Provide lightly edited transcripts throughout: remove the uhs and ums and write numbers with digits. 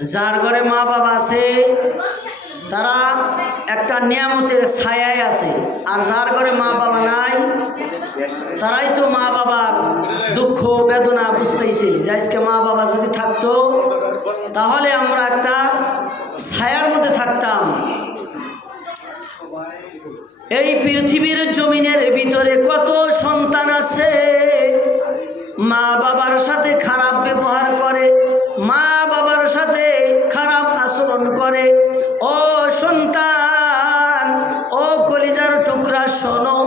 যার ঘরে মা বাবা আছে তারা একটা নিয়ামতের ছায়ায় আছে, আর যার ঘরে মা বাবা নাই তারাই তো মা বাবার দুঃখ বেদনা বুঝতেইছে যে আজকে মা বাবা যদি থাকতো তাহলে আমরা একটা ছায়ার মধ্যে থাকতাম। এই পৃথিবীর জমিনের ভিতরে কত সন্তান আছে মা বাবার সাথে খারাপ ব্যবহার করে, মা বাবার সাথে খারাপ আচরণ করে। ও সন্তান, ও কলিজার টুকরা শোনো,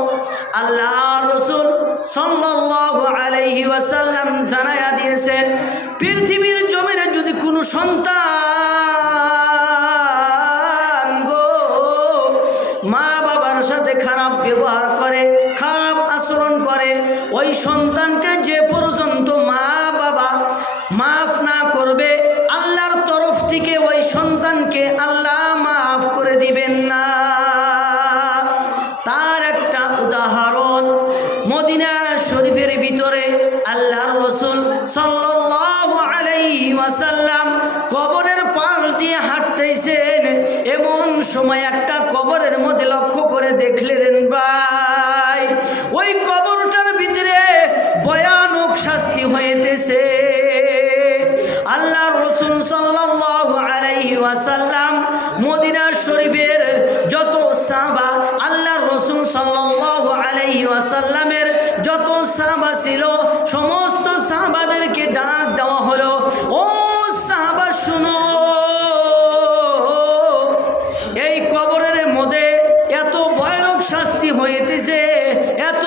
আল্লাহ রাসূল সাল্লাল্লাহু আলাইহি ওয়াসাল্লাম জানায়া দিয়েছেন পৃথিবীর জমিনে যদি কোনো সন্তান গো মা বাবার সাথে খারাপ ব্যবহার করে, খারাপ আচরণ করে, ওই সন্তানকে যে পর্যন্ত মা বাবা মাফ না করবে আল্লাহর তরফ থেকে ওই সন্তানকে আল্লাহ মাফ করে দিবেন না। তার একটা উদাহরণ মদিনা শরীফের ভিতরে আল্লাহর রাসূল সাল্লাল্লাহু আলাইহি ওয়াসাল্লাম কবরের পাশ দিয়ে হাঁটতেছেন, এমন সময় একটা কবরের মধ্যে লক্ষ্য করে দেখলেন ভাই ওই কবরটার ভিতরে ভয়ানক শাস্তি হইতেছে। আল্লাহর রাসূল সাল্লাল্লাহু আলাইহি ওয়াসাল্লাম মদিনা শরীফের যত সাহাবা, আল্লাহর রাসূল সাল্লাল্লাহু আলাইহি ওয়াসাল্লামের যত সাহাবা ছিল সমস্ত সাহাবাদেরকে ডাক দেওয়া হলো, ও সাহাবা শুনো, এই কবরের মধ্যে এত ভয়ানক শাস্তি হইতেছে, এত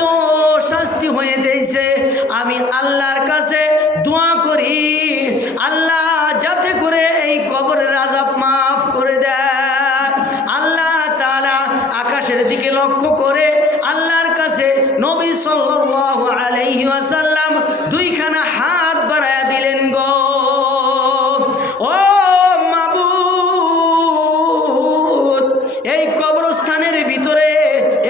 শাস্তি হইতেছে, আমি আল্লাহর কাছে দোয়া করি আল্লাহ যাতে করে এই কবরের আযাব মাফ করে দেয়। আল্লাহ তাআলা আকাশের দিকে লক্ষ্য করে আল্লাহর কাছে নবী সাল্লাল্লাহু আলাইহি ওয়াসাল্লাম দুইখানা হাত বাড়ায়া দিলেন গো, ও মাবুদ, এই কবরস্থানের ভিতরে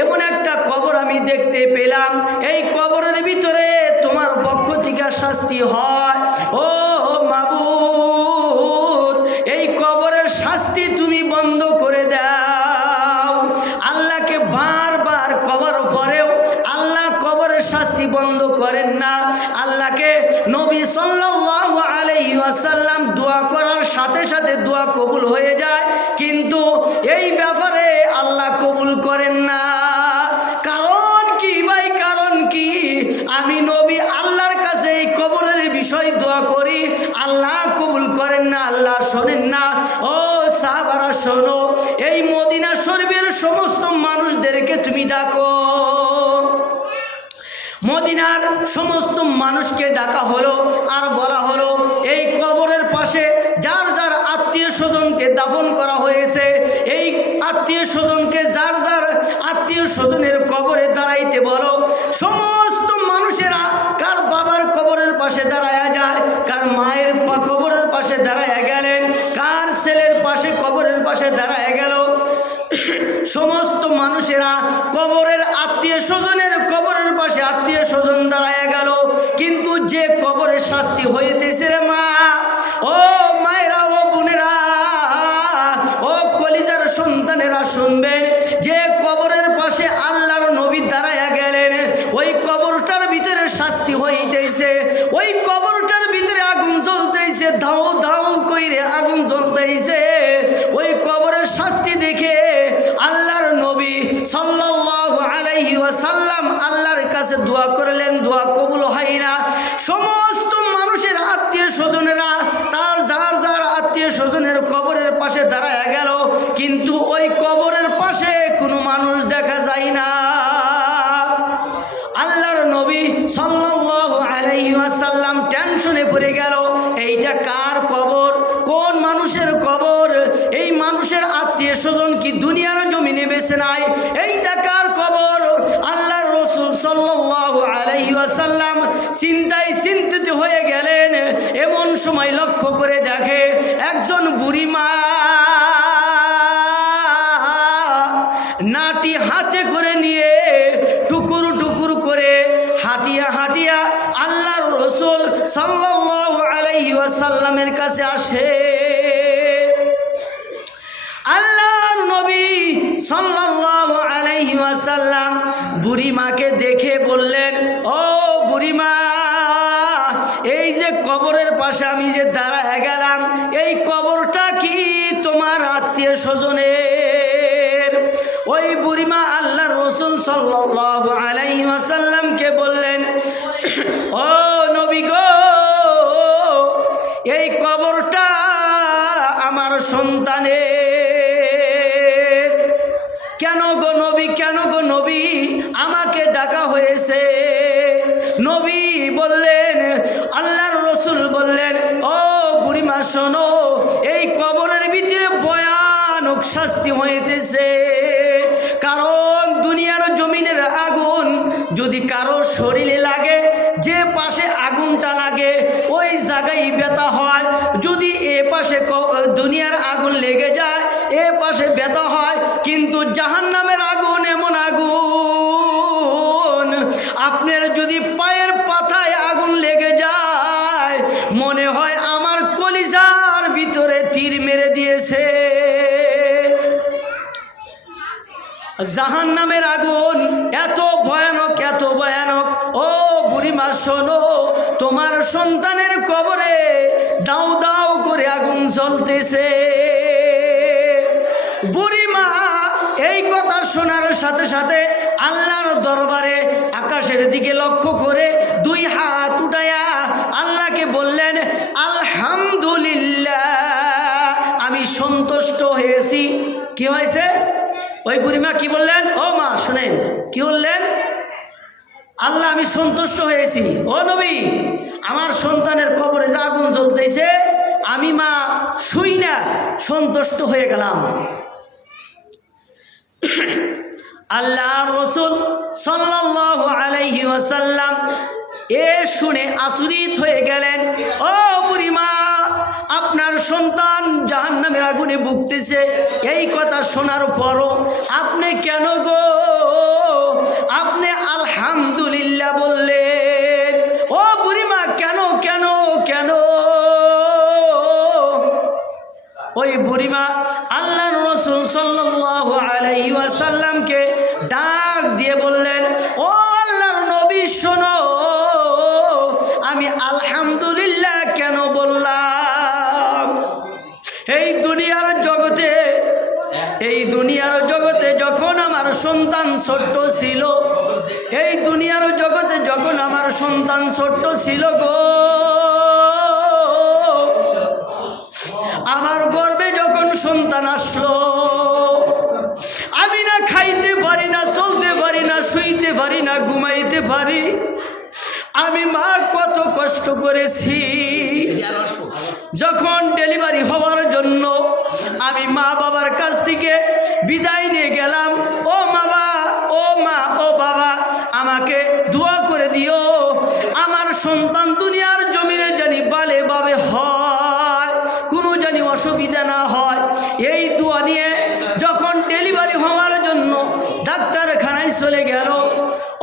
এমন একটা কবর আমি দেখতে পেলাম, এই কবরের ভিতরে তোমার পক্ষ থেকে শাস্তি হয়। ও মাবুদ, এই কবরের শাস্তি তুমি বন্ধ করে দাও। আল্লাহকে বারবার কবর পরেও আল্লাহ কবরের শাস্তি বন্ধ করেন না। আল্লাহকে নবী সাল্লাল্লাহু আলাইহি ওয়াসাল্লাম দোয়া করার সাথে সাথে দোয়া কবুল হয়ে যায়, কিন্তু এই ব্যাপারে আল্লাহ কবুল করেন না। কারণ কি ভাই, কারণ কি? আমি নবী আল্লাহর কাছে এই কবরের বিষয় দোয়া করি, আল্লাহ কবুল করেন না, আল্লাহ শোনেন না। ও সাহাবারা শোনো, এই মদিনা শরীফের সমস্ত মানুষদেরকে তুমি ডাকো। মদিনার সমস্ত মানুষকে ডাকা হলো আর বলা হলো এই কবরের পাশে যার যার আত্মীয় স্বজনকে দাফন করা হয়েছে, এই আত্মীয় স্বজনকে যার যার আত্মীয় স্বজনের কবরে দাঁড়াইতে বলো। সমস্ত মানুষেরা কার বাবার কবরের পাশে দাঁড়ায়া যায়, কার মায়ের কবরের পাশে দাঁড়ায়া গেলেন, কার ছেলের পাশে কবরের পাশে দাঁড়ায়া গেল। সমস্ত মানুষেরা কবরের আত্মীয় স্বজনের কবরের পাশে আত্মীয় স্বজন দাঁড়ায় গেল, কিন্তু যে কবরের শাস্তি হইতেছে রে মা, ও মায়েরা, ও বোনেরা, ও কলিজার সন্তানেরা শুনবেন, যে কবরের পাশে আল্লাহর নবী দাঁড়ায় গেলেন ওই কবরটার ভিতরে শাস্তি হইতেছে, ওই কবরটার ভিতরে আগুন জ্বলতেছে, ধাও ধাও কইরে আগুন জ্বলতেছে। ওই কবরের শাস্তি দেখে আল্লাহর নবী সাল্লাল্লাহু আলাইহি ওয়াসাল্লাম আল্লাহর কাছে দোয়া করলেন, দোয়া কবুল হয় না। সমস্ত মানুষের আত্মীয় স্বজনেরা তার যার যার আত্মীয় স্বজনের কবরের পাশে দাঁড়ায় গেল, কিন্তু ওই কবরের পাশে কোনো মানুষ দেখা যায় না। আল্লাহর নবী সাল্লাল্লাহু আলাইহি ওয়াসাল্লাম টেনশনে পড়ে গেল, এইটা কার কবর, কোন মানুষের কবর? এই মানুষের আত্মীয় স্বজন কি দুনিয়ার জমিনে বেঁচে নাই? এইটা কার কবর? আল্লাহর রাসূল সাল্লাল্লাহু আলাইহি ওয়াসাল্লাম চিন্তায় চিন্তিত হয়ে গেলেন। এমন সময় লক্ষ্য করে দেখে একজন বুড়ি মা নাটি হাতে করে নিয়ে টুকুর টুকুর করে হাঁটিয়া হাঁটিয়া আল্লাহর রাসূল সাল্লাল্লাহু আলাইহি ওয়াসাল্লামের কাছে আসে। সাল্লাল্লাহু আলাইহি ওয়াসাল্লাম বুড়িমাকে দেখে বললেন, ও বুড়িমা, এই যে কবরের পাশে আমি যে দাঁড়ায় গেলাম, এই কবরটা কি তোমার আত্মীয় স্বজনের? ওই বুড়িমা আল্লাহর রাসূল সাল্লাল্লাহু আলাইহি ওয়াসাল্লামকে বললেন, ও নবী গো, এই কবরটা আমার সন্তানের। কেন গো নবী, কেন গো নবী, আমাকে ডাকা হয়েছে? নবী বললেন, আল্লাহর রাসূল বললেন, ও বুড়িমা শোনো, এই কবরের ভিতরে ভয়ানক শাস্তি হইতেছে। কারণ দুনিয়ার জমিনের আগুন যদি কারো শরীরে লাগে, যে পাশে আগুনটা লাগে ওই জায়গায় ব্যথা হয়। যদি এ পাশে দুনিয়ার আগুন লেগে যায়, এ পাশে ব্যথা হয়। কিন্তু জাহান্নামের আগুন এমন আগুন, আপনার যদি পায়ের পাতায় আগুন লেগে যায়, মনে হয় আমার কলিজার ভিতরে তীর মেরে দিয়েছে। জাহান্নামের আগুন এত ভয়ানক, এত ভয়ানক। ও বুড়িমা শোনো, তোমার সন্তানের কবরে দাও দাও করে আগুন জ্বলতেছে। বুড়িমা এই কথা শোনার সাথে সাথে আল্লাহর দরবারে আকাশের দিকে লক্ষ্য করে দুই হাত উঠায়া আল্লাহকে বললেন, আলহামদুলিল্লাহ, আমি সন্তুষ্ট হয়েছি। কি হয়েছে? ওই বুড়িমা কি বললেন? ও মা শোনেন, কি বললেন? আল্লাহ, আমি সন্তুষ্ট হয়েছি। ও নবী, আমার সন্তানের কবরে যে আগুন জ্বলতেছে, আমি মা শুই না সন্তুষ্ট হয়ে গেলাম। আল্লাহর রাসূল সাল্লাল্লাহু আলাইহি ওয়াসাল্লাম এ শুনে আচরিত হয়ে গেলেন। ও বুড়িমা, আপনার সন্তান জাহান্নামের আগুনে ভুগতেছে, এই কথা শোনার পরও আপনি কেন গো, আপনি আলহামদুলিল্লাহ বললেন? ও বুড়িমা, কেন কেন কেন? ওই বুড়িমা আল্লাহর রাসূল সাল্লাল্লাহু আলাইহি ওয়াসাল্লামকে ডাক দিয়ে বললেন, ও আল্লাহর নবী শোনো, আমি আলহামদুলিল্লাহ কেন বললাম? এই দুনিয়ার জগতে যখন আমার সন্তান ছোট্ট ছিল, এই দুনিয়ার জগতে যখন আমার সন্তান ছোট্ট ছিল গো, আমার গর্ভে যখন সন্তান আসলো, আমি না খাইতে পারি না, চলতে পারি না, শুইতে পারি না, ঘুমাইতে পারি। আমি মা কত কষ্ট করেছি। যখন ডেলিভারি হওয়ার জন্য আমি মা বাবার কাছ থেকে বিদায় নিয়ে গেলাম, ও বাবা, ও মা, ও বাবা, আমাকে দোয়া করে দিও, আমার সন্তান দুনিয়ার জমিনে জানি ভালো ভাবে হয়, কোনো জানি অসুবিধা না হয়। এই দোয়া নিয়ে যখন ডেলিভারি হওয়ার জন্য ডাক্তারখানায় চলে গেল,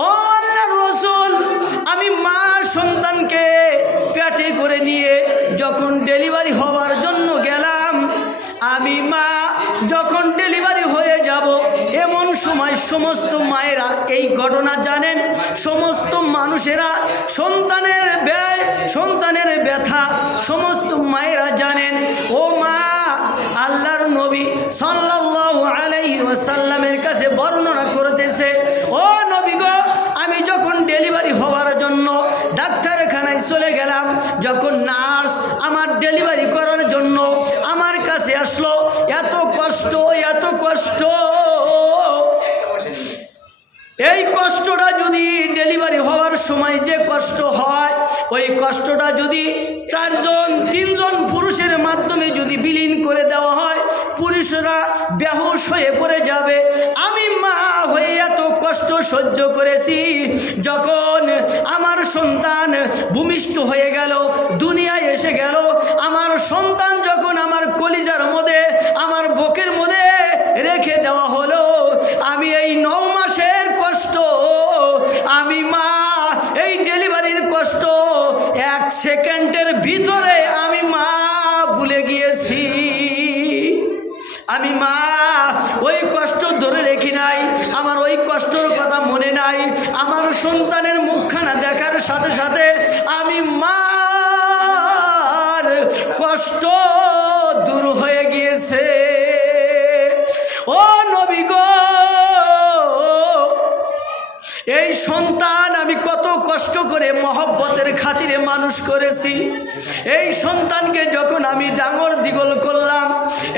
ও আল্লাহর রাসূল, আমি মা সন্তানকে পেটে করে নিয়ে যখন ডেলিভারি হওয়ার জন্য গেলাম, আমি মা যখন ডেলিভারি হয়ে যাব, এমন সময় সমস্ত মায়েরা এই ঘটনা জানেন, সমস্ত মানুষেরা সন্তানের ব্যথা সমস্ত মায়েরা জানেন। ও মা, আল্লাহর নবী সাল্লাল্লাহু আলাইহি ওয়াসাল্লামের কাছে বর্ণনা করতেছে, ও নবী গো, আমি যখন ডেলিভারি হওয়ার জন্য ডাক্তারখানায় চলে গেলাম, যখন নার্স আমার ডেলিভারি করার জন্য আমার কাছে আসলো, এত কষ্ট, এত কষ্ট, এই কষ্টটা যদি ডেলিভারি হওয়ার সময় যে কষ্ট হয়, ওই কষ্টটা যদি 3জন পুরুষের মাধ্যমে যদি বিলীন করে দেওয়া হয়, পুরুষরা বেহুশ হয়ে পড়ে যাবে। আমি মা হয়ে এত কষ্ট সহ্য করেছি। যখন আমার সন্তান ভূমিষ্ঠ হয়ে গেল, দুনিয়ায় এসে গেল, আমার সন্তান যখন আমার কলিজার মধ্যে, আমার বুকের মধ্যে রেখে দেওয়া হলো, আমি এই 9 মাসের কষ্ট, আমি মা এই ডেলিভারির কষ্ট 1 সেকেন্ডের ভিতরে আমি মা ভুলে গিয়েছি। আমি মা ওই কষ্ট সন্তানের মুখখানা দেখার সাথে সাথে আমি মার কষ্ট দূর হয়ে গিয়েছে। ও নবী গো, এই সন্তান আমি কত কষ্ট করে মহব্বতের খাতিরে মানুষ করেছি। এই সন্তানকে যখন আমি ডাঙর দিগল করলাম,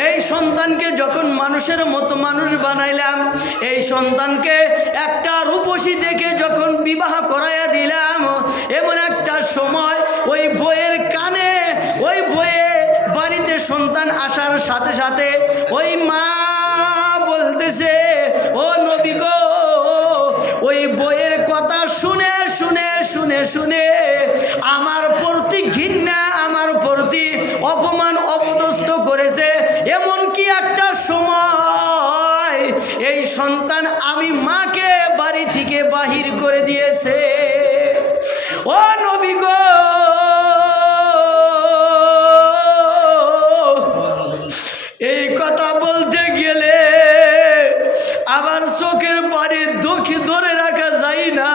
এই সন্তানকে যখন মানুষের মতো মানুষ বানাইলাম, এই সন্তানকে একটা রূপসী দেখে যখন বিবাহ করাইয়া দিলাম, এমন একটা সময় ওই বইয়ের কানে, ওই বইয়ে বাড়িতে সন্তান আসার সাথে সাথে ওই মা বলতেছে, ও নবী গো, ওই বইয়ের কথা শুনে শুনে শুনে শুনে আমার প্রতি ঘৃণা, আমার প্রতি অপমান অপদস্থ করেছে। এমন কি একটা সময় এই সন্তান আমি মাকে বাড়ি থেকে বাহির করে দিয়েছে। ও নবী গো, এই কথা বলতে গেলে আমার চোখের পানি দুঃখী ধরে রাখা যায় না।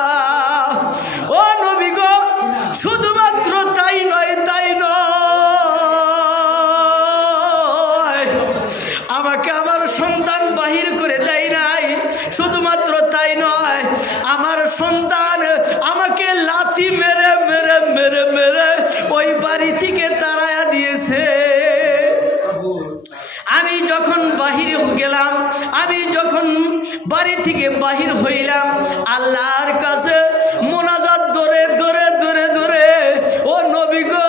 ও নবী গো, শুধুমাত্র তাই নয়, তাই নয়, আমাকে আমার সন্তান বাহির করে দেয় নাই। শুধুমাত্র তাই নয়, আমার সন্তান আমাকে লাথি মেরে মেরে মেরে মেরে ওই বাড়ি থেকে তাড়াইয়া দিয়েছে। আমি যখন বাহির গেলাম, আমি যখন বাড়ি থেকে বাহির হইলাম, আল্লাহর কাছে মোনাজাত ধরে ধরে ধরে ধরে, ও নবী গো,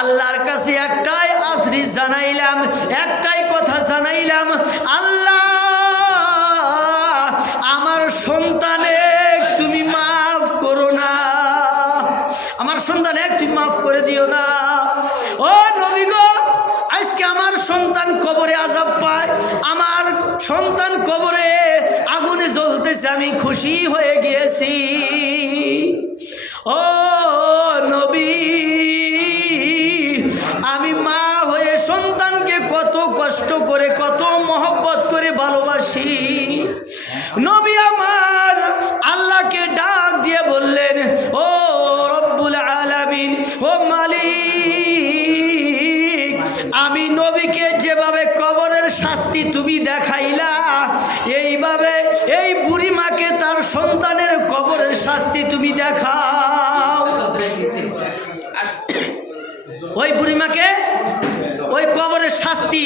আল্লাহর কাছে একটাই আরজি জানাইলাম, একটাই কথা জানাইলাম, আল্লাহ আমার সন্তানে তুমি মাফ করো না, আমার সন্তানে তুমি মাফ করে দিও না। ও নবী গো, আজকে আমার সন্তান কবরে আযাব পায়, আমার সন্তান কবরে আগুনে জ্বলতেছে, আমি খুশি হয়ে গিয়েছি। ও নবী, আমি মা হয়ে সন্তানকে কত কষ্ট করে, কত মহব্বত করে ভালোবাসি। নবী আমার আল্লাহকে ডাক দিয়ে বললেন, ও রব্বুল আলামিন, ও মালিক, আমি নবীকে যেভাবে কবরের শাস্তি তুমি দেখাইলা, এইভাবে এই বুড়ি মাকে তার সন্তানের কবরের শাস্তি তুমি দেখাও। ওই বুড়ি মাকে ওই কবরের শাস্তি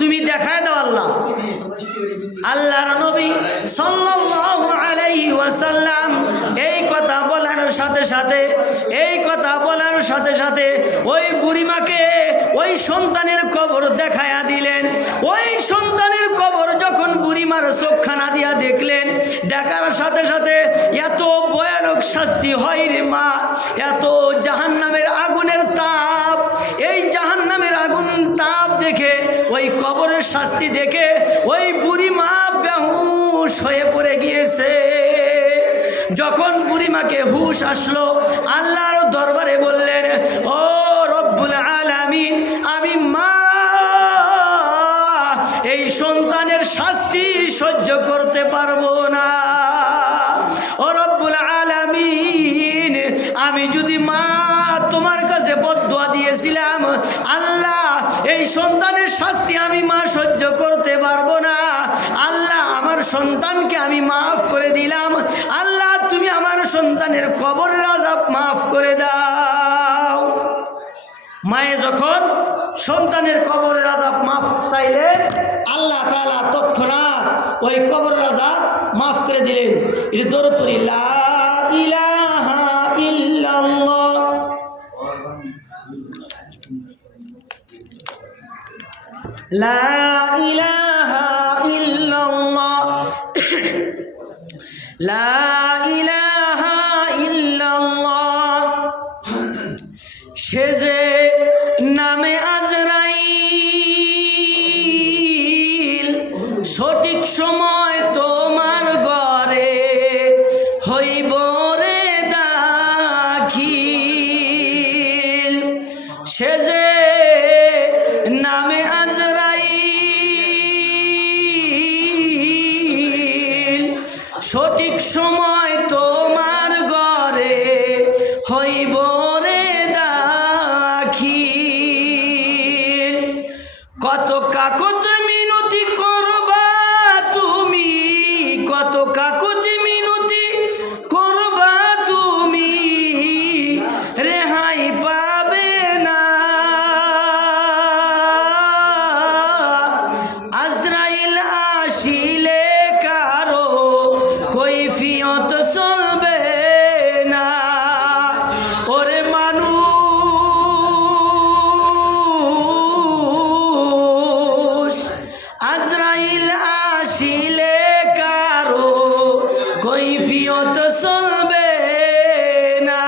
তুমি দেখায় দাও আল্লাহ। আল্লাহর নবী সাল্লাল্লাহু আলাইহি ওয়াসাল্লাম এই কথা বলার সাথে সাথে, এই কথা বলার সাথে সাথে ওই বুড়িমাকে ওই সন্তানের কবর দেখায়া দিলেন। ওই সন্তানের কবর যখন বুড়িমার চোখখানা দিয়া দেখলেন, দেখার সাথে সাথে এত ভয়ানক শাস্তি হয় রে মা, এত জাহান্নামের আগুনের তাপ, এই জাহান্নামের আগুন তাপ দেখে, ওই কবরের শাস্তি দেখে ওই বুড়ি মা বেহুশ হয়ে পড়ে গিয়েছে। যখন বুড়ি মাকে হুশ আসলো, আল্লাহর দরবারে বললেন, ও রব্বুল আলামিন, আমি মা এই সন্তানের শাস্তি সহ্য করতে পারবো না। ও রব্বুল আলামিন, আমি যদি মা তোমার কাছে বদদুয়া দিয়েছিলাম, আল্লাহ এই সন্তানের শাস্তি আমি মা সহ্য করতে পারবো না, আল্লাহ আমার সন্তানকে আমি মাফ করে দিলাম, আল্লাহ তুমি আমার সন্তানের কবরের আযাব মাফ করে দাও। মায়ে যখন সন্তানের কবরের আযাব মাফ চাইলে, আল্লাহ তাআলা তৎক্ষণাৎ ওই কবরের আযাব মাফ করে দিলেন। এটা দরুদ পড়ি, লা ইলাহা ইল্লাল্লাহ। লা ইলাহা ইল্লাল্লাহ, লা ইলাহা ইল্লাল্লাহ। সে যে নামে আজরাইল, সঠিক সময় তোমার ঘরে হইব রে দাখিল। সে যে নামে আজরাইল, সঠিক সময় তোমার দাখিল। কত কাকুতি মিনতি করবা তুমি, কত কাকুতি মিনতি করবা তুমি, রেহাই পাবে না। আজরাইল আসিলে কারো কৈফিয়ত চলবে না। ওরে মানুষ, আজরাইল আসিলে কারো কৈফিয়ত চলবে না।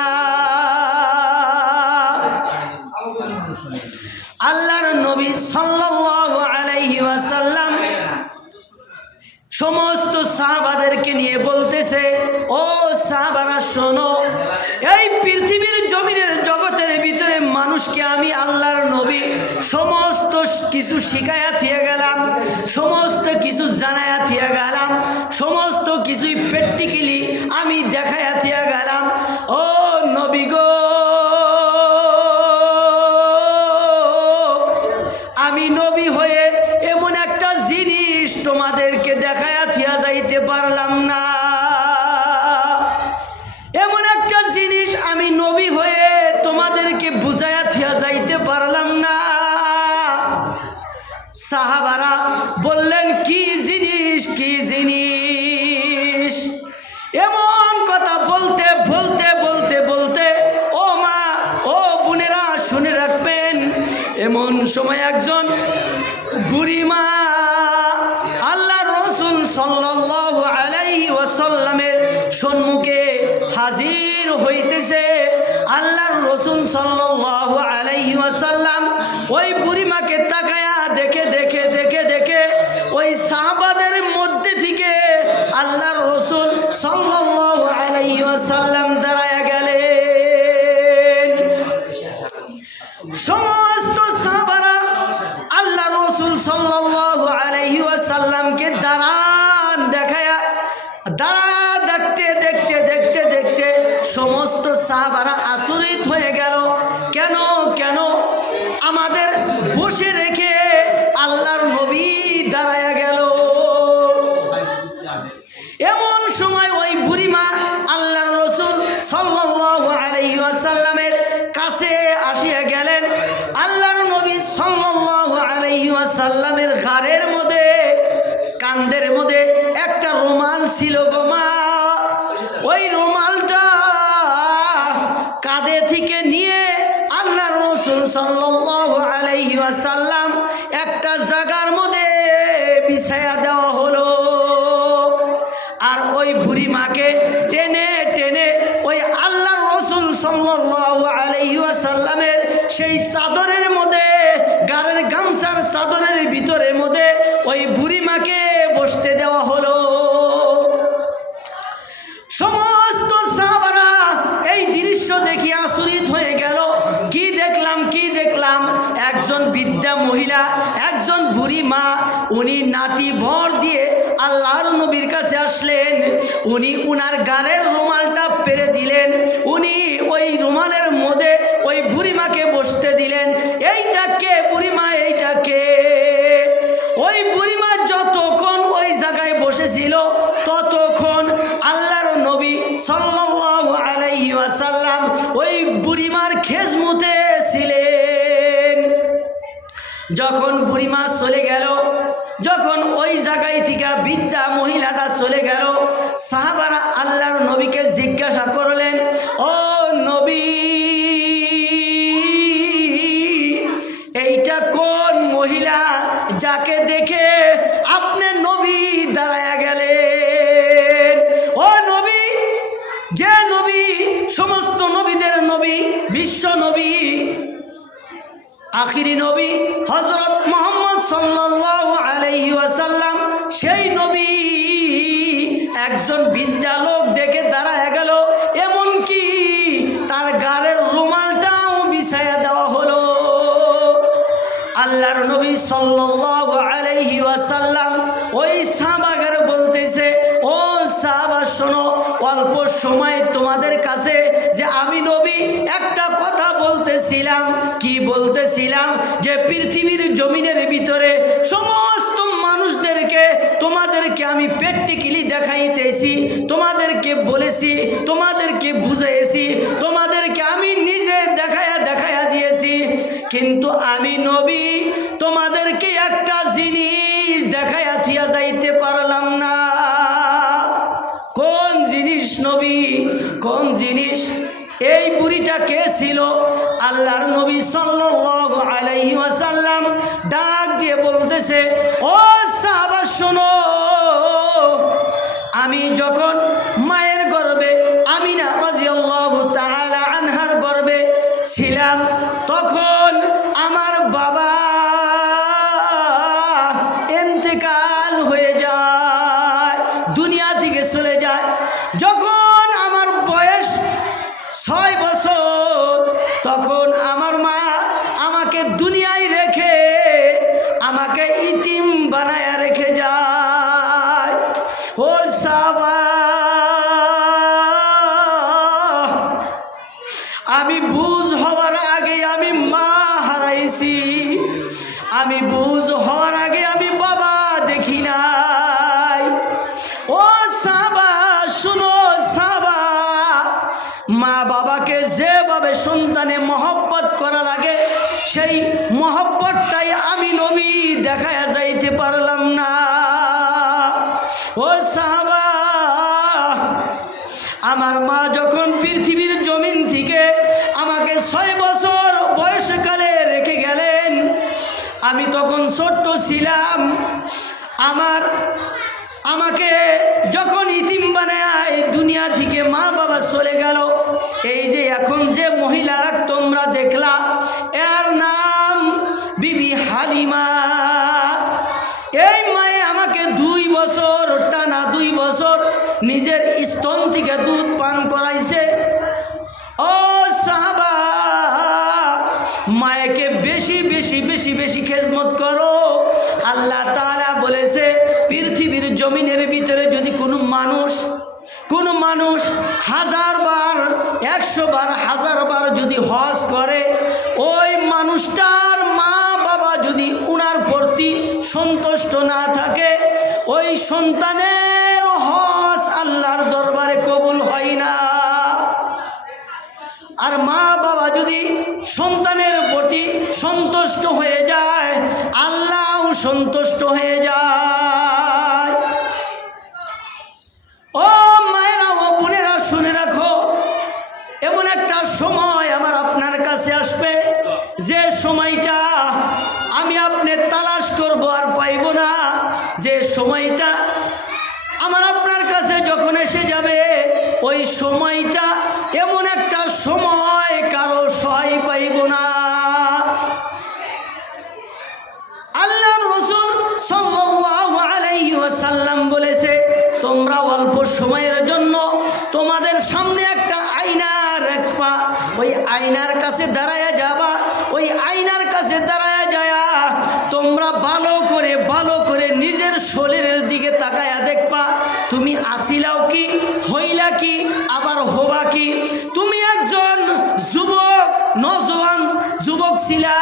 আল্লাহর নবী সাল্লাল্লাহু আলাইহি ওয়াসাল্লাম সমস্ত সাহাবাদেরকে নিয়ে বলতেছে, ও সাহাবারা শোনো, এই পৃথিবীর জমিনের জগতের ভিতরে মানুষকে আমি আল্লাহর নবী সমস্ত কিছু শিখায়া থিয়ে গেলাম, সমস্ত কিছু জানায়া থিয়ে গেলাম, সমস্ত কিছুই প্র্যাকটিক্যালি আমি দেখায়া থিয়ে গেলাম। ও নবী গো, আমি নবী হয়ে এমন একটা জিনিস তোমাদেরকে দেখায়া থিয়া যাইতে পারলাম না, এমন একটা জিনিস আমি নবী হয়ে তোমাদেরকে বুঝায়া থিয়া যাইতে পারলাম না। সাহাবারা বললেন, কি জিনিস, কি জিনিস? এমন কথা বলতে বলতে বলতে বলতে, ও মা, ও বোনেরা শুনে রাখবেন, এমন সময় একজন বুড়ি মা আল্লাহর রাসূল সাল্লাল্লাহু আলাইহি ওয়াসাল্লামের সম্মুখে হাজির হইতেছে। আল্লাহর রাসূল সাল্লাল্লাহু আলাইহি ওয়াসাল্লাম ওই বুড়ি মাকে তাকায়া দেখে দেখে দেখে দেখে ওই সাহাবাদের মধ্যে থেকে আল্লাহর রাসূল সাল্লাল্লাহু আলাইহি ওয়াসাল্লাম দাঁড়ায়া গেলেন। সমস্ত সাহাবারা আল্লাহর রাসূল সাল্লাল্লাহু আলাইহি ওয়াসাল্লামকে দাঁড়ান দেখায়া দেখতে দেখতে দেখতে দেখতে সমস্ত সাহাবারা আশ্চর্যিত হয়ে গেল। কেন কেন আমাদের বসে রেখে আল্লাহর নবী দাঁড়ায়া গেল? এমন সময় ওই বুড়িমা আল্লাহর রাসূল সাল্লাল্লাহু আলাইহি ওয়াসাল্লামের কাছে আসিয়া গেলেন। আল্লাহর নবী সাল্লাল্লাহু আলাইহি ওয়াসাল্লামের ঘাড়ের মধ্যে, কাঁধের মধ্যে একটা রুমাল ছিল গো মা। ওই রুমালটা কাঁধে থেকে নিয়ে আল্লাহর রাসূল সাল্লাল্লাহু আলাইহি ওয়াসাল্লাম একটা জায়গার মধ্যে বিছায়া দেওয়া হলো। আর ওই বুড়ি মাকে টেনে টেনে ওই আল্লাহর রাসূল সাল্লাল্লাহু আলাইহি ওয়াসাল্লামের সেই চাদরের মধ্যে, গায়ের গামছার চাদরের ভিতরের মধ্যে ওই বুড়ি মাকে বসতে দেওয়া হলো। সমস্ত সাহাবারা এই দৃশ্য দেখে আশ্চর্যিত হয়ে গেল। কি দেখলাম, কি দেখলাম? একজন বৃদ্ধা মহিলা, একজন বুড়ি মা, উনি নাটি ভর দিয়ে আল্লাহর নবীর কাছে আসলেন। উনি উনার গায়ের রুমালটা পেরে দিলেন, উনি ওই রুমালের মধ্যে ওই বুড়ি মাকে বসতে দিলেন। এইটা কে বুড়িমা, এইটা কে? ওই বুড়িমা যতক্ষণ ওই জায়গায় বসেছিল ততক্ষণ আল্লাহর নবী সাল্লাল্লাহু আলাইহি ওয়াসাল্লাম ওই বুড়িমার খেজমতে ছিলেন। যখন বুড়িমা চলে গেল, যখন ওই জায়গায় থেকে বৃদ্ধা মহিলাটা চলে গেল, সাহাবারা আল্লাহর নবীকে জিজ্ঞাসা করলেন, ও নবী, এইটা কোন মহিলা যাকে দেখে আপনি নবী দাঁড়ায়া গেলেন? ও নবী, যে নবী সমস্ত নবীদের নবী, বিশ্ব নবী, আখিরি নবী হযরত মুহাম্মদ সাল্লাল্লাহু আলাইহি ওয়াসাল্লাম, সেই নবী একজন বৃদ্ধা লোক দেখে দাঁড়ায়া গেল, এমনকি তার গায়ের রুমালটাও বিছায়া দেওয়া হলো। আল্লাহর নবী সাল্লাল্লাহু আলাইহি ওয়াসাল্লাম ওই সাহাবাদের বলতেছে, ও সাহাবা শোনো, অল্প সময় তোমাদের কাছে যে আমি নবী একটা কথা বলতেছিলাম। কি বলতেছিলাম? যে পৃথিবীর জমিনের ভিতরে সমস্ত মানুষদেরকে তোমাদেরকে আমি প্র্যাকটিক্যালি দেখাইতেছি, তোমাদেরকে বলেছি, তোমাদেরকে বুঝাইছি, তোমাদেরকে আমি নিজে দেখায়া দিয়েছি। কিন্তু আমি নবী তোমাদেরকে একটা জিনিস দেখায়া থিয়া যাইতে পারলাম না। কোন জিনিস নবী? কোন জিনিস? এই বুড়িটা কে ছিল? আল্লাহর নবী সাল্লাল্লাহু আলাইহি ওয়াসাল্লাম ডাক দিয়ে বলতেছে, ও সাহাবা শোনো, আমি যখন মায়ের গর্ভে আমিনা রাদিয়াল্লাহু তাআলা আনহার গর্ভে ছিলাম, তখন আমার বাবা ইন্তেকাল হয়ে যায়, দুনিয়া থেকে চলে যায়। যখন আমার বয়স 6 বছর, তখন আমার মা আমাকে দুনিয়ায় রেখে আমাকে ইতিম বানায়া রেখে যায়। ও সাহাবা, আমি বুঝ হওয়ার আগে আমি মা হারাইছি, আমি বুঝ হওয়ার আগে আমি বাবা দেখি নাই। ও সাহাবা শুনো, সাহাবা, মা বাবাকে যেভাবে সন্তানে মহব্বত করা লাগে, সেই মহব্বতটাই আমি নবী দেখায়া যাইতে পারলাম না। ও সাহাবা, আমার মা যখন পৃথিবীর জমিন থেকে আমাকে 6 বছর বয়সকালে রেখে গেলেন, আমি তখন ছোট্ট ছিলাম। আমাকে যখন ইতিম বানায় দুনিয়া থেকে মা বাবা চলে গেল, এই যে এখন যে মহিলারা তোমরা দেখলা, এর নাম বিবি হালিমা। এই মায়ে আমাকে 2 বছর টানা 2 বছর নিজের স্তন থেকে দুধ পান করাইছে। ও সাহাবা, মায়েকে বেশি বেশি বেশি বেশি খেজমত করো। আল্লাহ তাআলা বলেছে, পৃথিবীর জমিনের ভিতরে যদি কোনো মানুষ 1000 বার 100 বার 1000 বার যদি হজ করে, ওই মানুষটার মা বাবা যদি উনার প্রতি সন্তুষ্ট না থাকে, ওই সন্তানের হজ আল্লাহর দরবারে কবুল হয় না। আর মা বাবা যদি সন্তানের প্রতি সন্তুষ্ট হয়ে যায়, আল্লাহও সন্তুষ্ট হয়ে যায়। ও মায়েরা, ও বোনেরা, শুনে রাখো, এমন একটা সময় আমার আপনার কাছে আসবে, যে সময়টা আমি আপনি তালাশ করব আর পাইব না। যে সময়টা আমার আপনার কাছে যখন এসে যাবে, ওই সময়টা এমন একটা সময় কারো সহায় পাইব না। আল্লাহর রাসূল সাল্লাল্লাহু আলাইহি ওয়াসাল্লাম বলেছে, তোমরা অল্প সময়ের জন্য তোমাদের সামনে একটা আয়না রাখবা, ওই আয়নার কাছে দাঁড়ায়া যাবা। ওই আয়নার কাছে দাঁড়ায়া যায়া তোমরা ভালো করে নিজের শরীরের দিকে তাকায়া দেখবা, তুমি আসিলাও কি, হইলা কি, আবার হবা কি। তুমি একজন নজওয়ান যুবক ছিলা,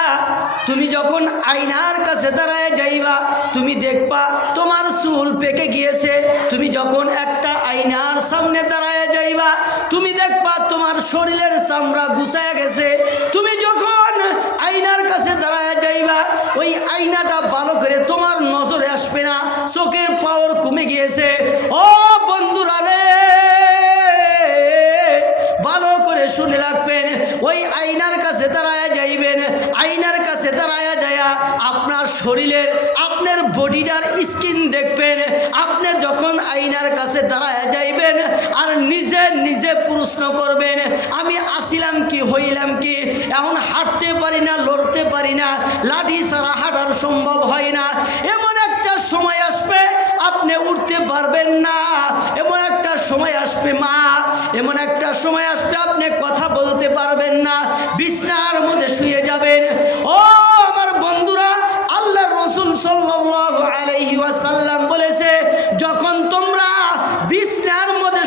তুমি যখন আয়নার কাছে দাঁড়ায় যাইবা, তুমি দেখবা তোমার চুল পেকে গিয়েছে। তুমি যখন একটা আয়নার সামনে দাঁড়ায় যাইবা, তুমি দেখবা তোমার শরীরের চামড়া গুছায়া গেছে। তুমি যখন আয়নার কাছে দাঁড়ায় যাইবা, ওই আয়নাটা ভালো করে তোমার নজরে আসবে না, চোখের পাওয়ার কমে গিয়েছে। ও বন্ধুরা রে, ভালো করে শুনে রাখবেন, ওই আয়নার কাছে দাঁড়ায় যাইবেন। আয়নার কাছে দাঁড়ায় যায়া আপনার শরীরের, আপনার বডিটার স্কিন দেখবেন। আপনি যখন আয়নার কাছে দাঁড়ায় যাইবেন আর নিজে প্রশ্ন করবেন, আমি আসিলাম কি, হইলাম কি। এখন হাঁটতে পারি না, লড়তে পারি না, লাঠি ছাড়া হাঁটার সম্ভব হয় না। এমন একটা সময় আসবে আপনি উঠতে পারবেন না। এমন একটা সময় আসবে মা, এমন একটা সময় আসবে আপনি কথা বলতে পারবেন না, বিছানার মধ্যে শুয়ে যাবেন। ও আমার বন্ধুরা, আল্লাহর রাসূল সাল্লাল্লাহু আলাইহি ওয়াসাল্লাম বলেছে, যখন তোমরা বিছানার মধ্যে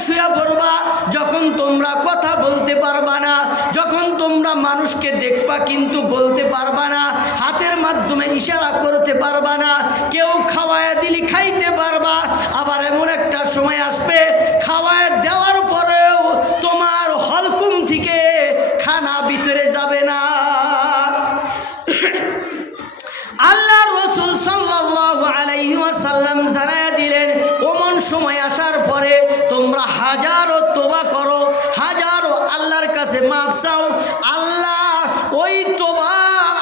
কথা কিন্তু বলতে পারবা না, হাতের মাধ্যমে ইশারা করতে পারবা না, কেউ খাওয়ায় দিলি খাইতে পারবা, আবার এমন একটা সময় আসবে খাওয়ায় দেওয়ার পরেও তোমার হলকুম থেকে খানা ভিতরে যাবে না। আল্লাহ রসুল সাল্লাল্লাহু আলাইহি ওয়াসাল্লাম জানায়া দিলেন, ওমন সময় আসার পরে তোমরা হাজারো তওবা করো, হাজারো আল্লাহর কাছে মাফ চাও, আল্লাহ ওই তওবা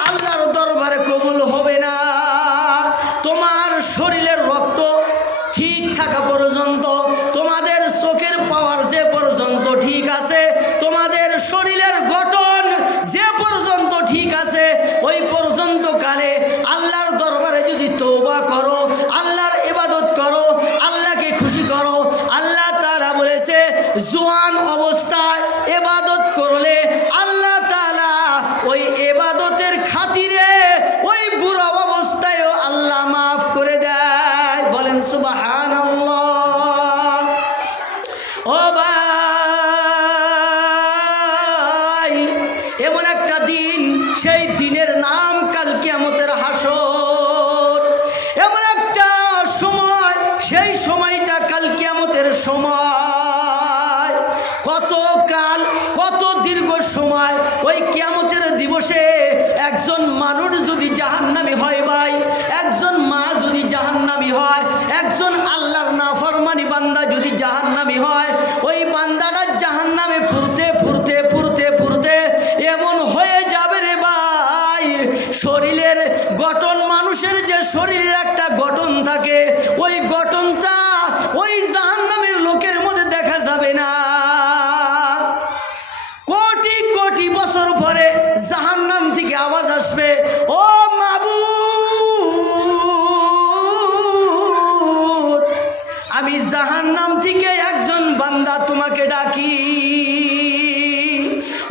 আল্লাহর দরবারে কবুল হবে না। তোমার শরীরের রক্ত ঠিক থাকা পর্যন্ত, তোমাদের চোখের পাওয়ার যে পর্যন্ত ঠিক আছে, তোমাদের শরীরের গঠন যে পর্যন্ত ঠিক আছে, ওই পর্যন্ত কালে আল্লাহর দরবারে যদি তওবা করো, আল্লাহর ইবাদত করো, আল্লাহকে খুশি করো, আল্লাহ তাআলা বলেছে জওয়ান অবস্থায় ইবাদত করলে আল্লাহ তাআলা ওই ইবাদতের খাতিরে ওই বুড়া অবস্থায়ও আল্লাহ মাফ করে দেয়। বলেন সুবহানাল্লাহ। ও ভাই, এমন একটা দিন, সেই দিনের নাম কাল কিয়ামতের হাসর। এমন একটা সময়, সেই সময়টা কাল কিয়ামতের সময়। কত কাল, কত দীর্ঘ সময়। ওই কিয়ামতের দিবসে একজন মানুষ যদি জাহান্নামী হয় ভাই, একজন মা যদি জাহান্নামী হয়, একজন আল্লাহর নাফরমানি বান্দা যদি জাহান্নামী হয়, ওই বান্দাটা জাহান্নামে ফুরতে ফুরতে ফুরতে ফুরতে এমন হয়ে যাবে রে ভাই, শরীরের গঠন, মানুষের যে শরীরের একটা গঠন থাকে, ওই গঠনটা ওই জাহান্নামের লোকের মধ্যে দেখা যাবে না। কোটি কোটি বছর পরে জাহান্নাম থেকে আওয়াজ আসবে, ও মাবুদ, আমি জাহান্নাম থেকে একজন বান্দা তোমাকে ডাকি।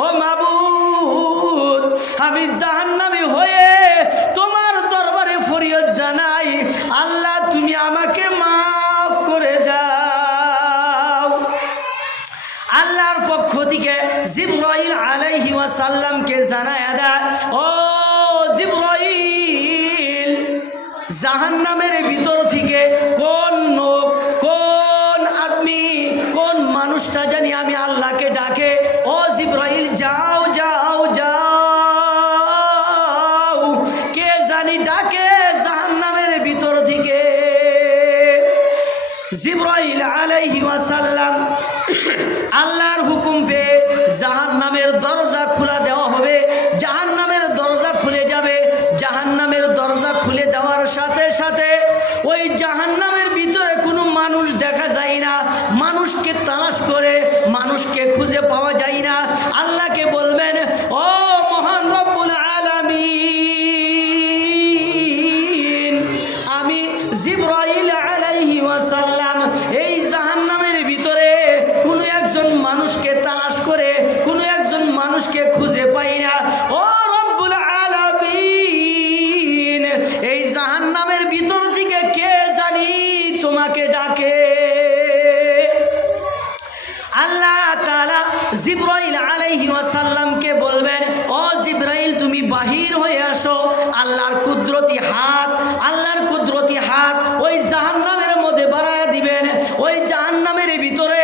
ও মাবুদ, আমি জাহান্নামী হয়ে তোমার দরবারে ফরিয়াদ জানাই, আল্লাহ তুমি আমাকে মাফ করে দাও। আল্লাহর পক্ষ থেকে জিবরাইল আলাইহি ওয়াসাল্লামকে জানায়া দেয়, ও জিবরাইল, জাহান্নামের ভিতর থেকে কোন লোক, কোন আদমি, কোন মানুষটা জানি আমি আল্লাহকে ডাকে, ও জিবরাইল যাও যাও যাও, কে জানি ডাকে জাহান্নামের ভিতর থেকে। জিবরাইল আলাইহি ওয়াসাল্লাম আল্লাহর হুকুম পেয়ে জাহান্নামের দরজা খোলা দেওয়া হবে, জাহান্নামের দরজা খুলে যাবে। জাহান্নামের দরজা খুলে দেওয়ার সাথে সাথে ওই জাহান্নামের ভিতরে কোনো মানুষ দেখা যায় না, মানুষকে তালাশ করে মানুষকে খুঁজে পাওয়া যায় না। আল্লাহকে বলবেন, ও মহান রব্বুল আলামিন, আমি জিবরাইল আলাইহি ওয়াসাল্লাম এই জাহান্নামের ভিতরে কোনো একজন মানুষকে তালাশ করে কোনো একজন মানুষকে খুঁজে পাই না। ও রব্বুল আলামিন, এই জাহান্নামের ভিতর থেকে কে জানি তোমাকে ডাকে। আল্লাহ তাআলা জিবরাইল আলাইহি ওয়াসাল্লামকে বলবেন, ও জিবরাইল তুমি বাহির হয়ে আসো। আল্লাহর কুদরতি হাত, আল্লাহর কুদরতি হাত ওই জাহান্নামের মধ্যে বাড়ায়া দিবেন। ওই জাহান্নামের ভিতরে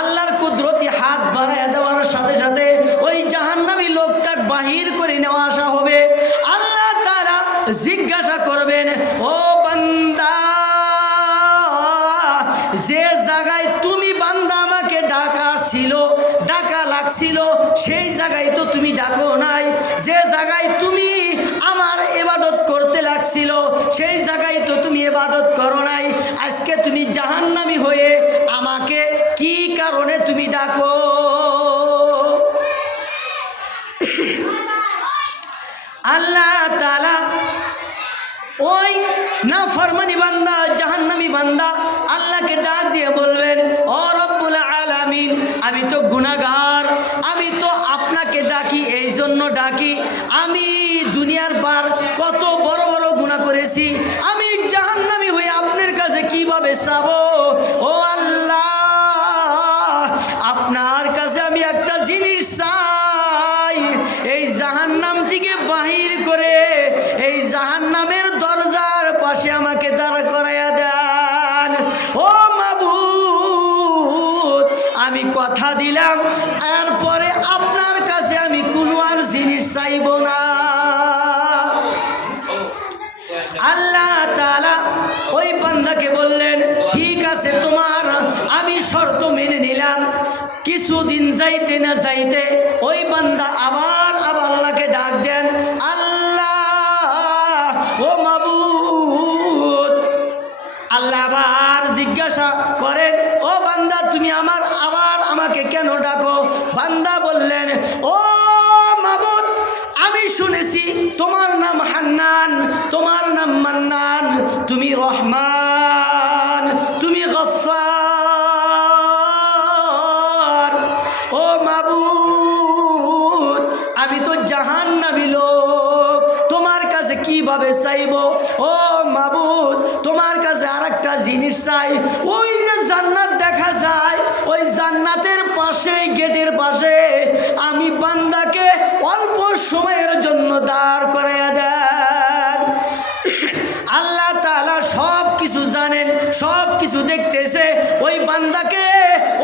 আল্লাহর কুদরতি হাত বাড়ায়া দেওয়ার সাথে সাথে ওই জাহান্নামী লোকটা বাহির করে নেওয়া আসা হবে। আল্লাহ তাআলা জিজ্ঞাসা করবেন, ও বান্দা, যে জায়গায় তুমি বান্দা আমাকে ডাকা ছিল, ডাকা লাগছিল, সেই জায়গায় তো তুমি ডাকো নাই। যে জায়গায় তুমি আমার ইবাদত করতে লাগছিল, সেই জায়গায় তো তুমি ইবাদত করো নাই। আজকে তুমি জাহান্নামী হয়ে আমাকে কি কারণে তুমি ডাকো? আল্লাহ তাআলা ওই নাফরমানি বান্দা, জাহান্নামী বান্দা আল্লাহকে ডাক দিয়ে বলবেন, ও রব্বুল আলামিন, আমি তো গুনাহগার, আমি তো আপনাকে ডাকি এই জন্য ডাকি, আমি দুনিয়ার বার কত বড় বড় গুনাহ করেছি, আমি জাহান্নামী হয়ে আপনার কাছে কিভাবে চাবো? ও আল্লাহ, আপনার কাছে আমি একটা জিনিস চাই, এই জাহান্নাম বাহির করে এই জাহান্নামের দরজার পাশে আমাকে দাঁড় করাইয়া দেন। ও মাবুদ, আমি কথা দিলাম এরপরে আপনার কাছে আমি কোনো আর জিনিস চাইব না। আল্লাহ তাআলা ওই বান্দাকে বললেন, ঠিক আছে, তোমার আমি শর্ত মেনে নিলাম। কিছুদিন যাইতে না যাইতে ওই বান্দা আবার আল্লাহকে ডাক দেন, আল্লাহ, ও মাবুদ। আল্লাহ আবার জিজ্ঞাসা করেন, ও বান্দা, তুমি আবার আমাকে কেন ডাকো? বান্দা বললেন, ও মাবুদ, আমি শুনেছি তোমার নাম হান্নান, তোমার নাম মান্নান, তুমি রহমান, তুমি গফফার। ও মাবুদ, আমি তো জাহান্নামী লোক, তোমার কাছে কিভাবে চাইব? ও মাবুদ, তোমার কাছে আরেকটা জিনিস চাই। ওই যে জান্নাত দেখা যায়, ওই জান্নাতের পাশে, গেটের পাশে আমি বান্দাকে অল্প সময়ের জন্য দাঁড় করাইয়া দেন। আল্লাহ তাআলা সব কিছু জানেন, সব কিছু দেখতেছে। ওই বান্দাকে,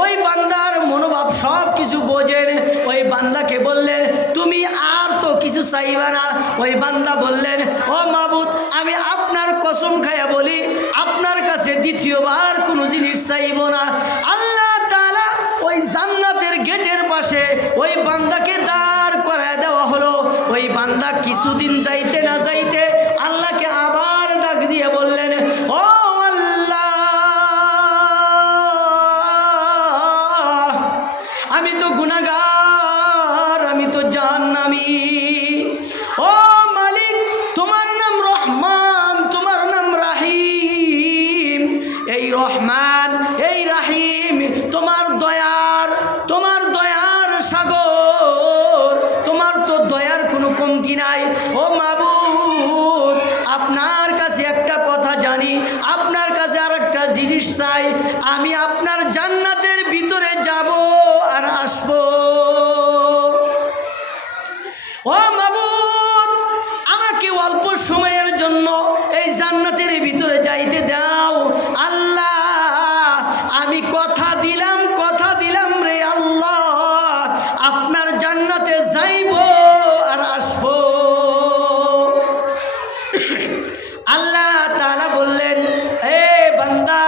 ওই বান্দার মনোভাব সব কিছু বোঝেন। ওই বান্দাকে বললেন, তুমি আর তো কিছু চাইবা না? ওই বান্দা বললেন, ও মাবুদ, আমি আপনার কসম খাইয়া বলি, আপনার কাছে দ্বিতীয়বার কোনো জিনিস চাইব না। আল্লাহ তাআলা ওই জান্নাতের গেটের পাশে ওই বান্দাকে দাঁড় করায় দেওয়া হলো। ওই বান্দা কিছুদিন যাইতে না যাইতে আল্লাহকে আবার ডাক দিয়ে বললেন, ও আল্লাহ, আমি তো গুনাহগার, আমি তো জাহান্নামী। ও মালিক, তোমার নাম রহমান, তোমার নাম রাহিম। এই রহমান, এই রাহিম তোমার দয়ার সাগর, তোমার তো দয়ার কোনো কমতি নাই। ও মাবুদ, আপনার কাছে একটা কথা জানি, আপনার কাছে আর একটা জিনিস চাই। আমি আপনার জান্নাতের ভিতরে যাব আর আসব। ও মাবুদ, আমাকে অল্প সময়ের জন্য এই জান্নাতের ভিতরে যাইতে দাও। আল্লাহ, আমি কথা দিলাম রে আল্লাহ, আপনার জান্নাতে যাইব আর আসব। আল্লাহ তাআলা বললেন, এ বান্দা,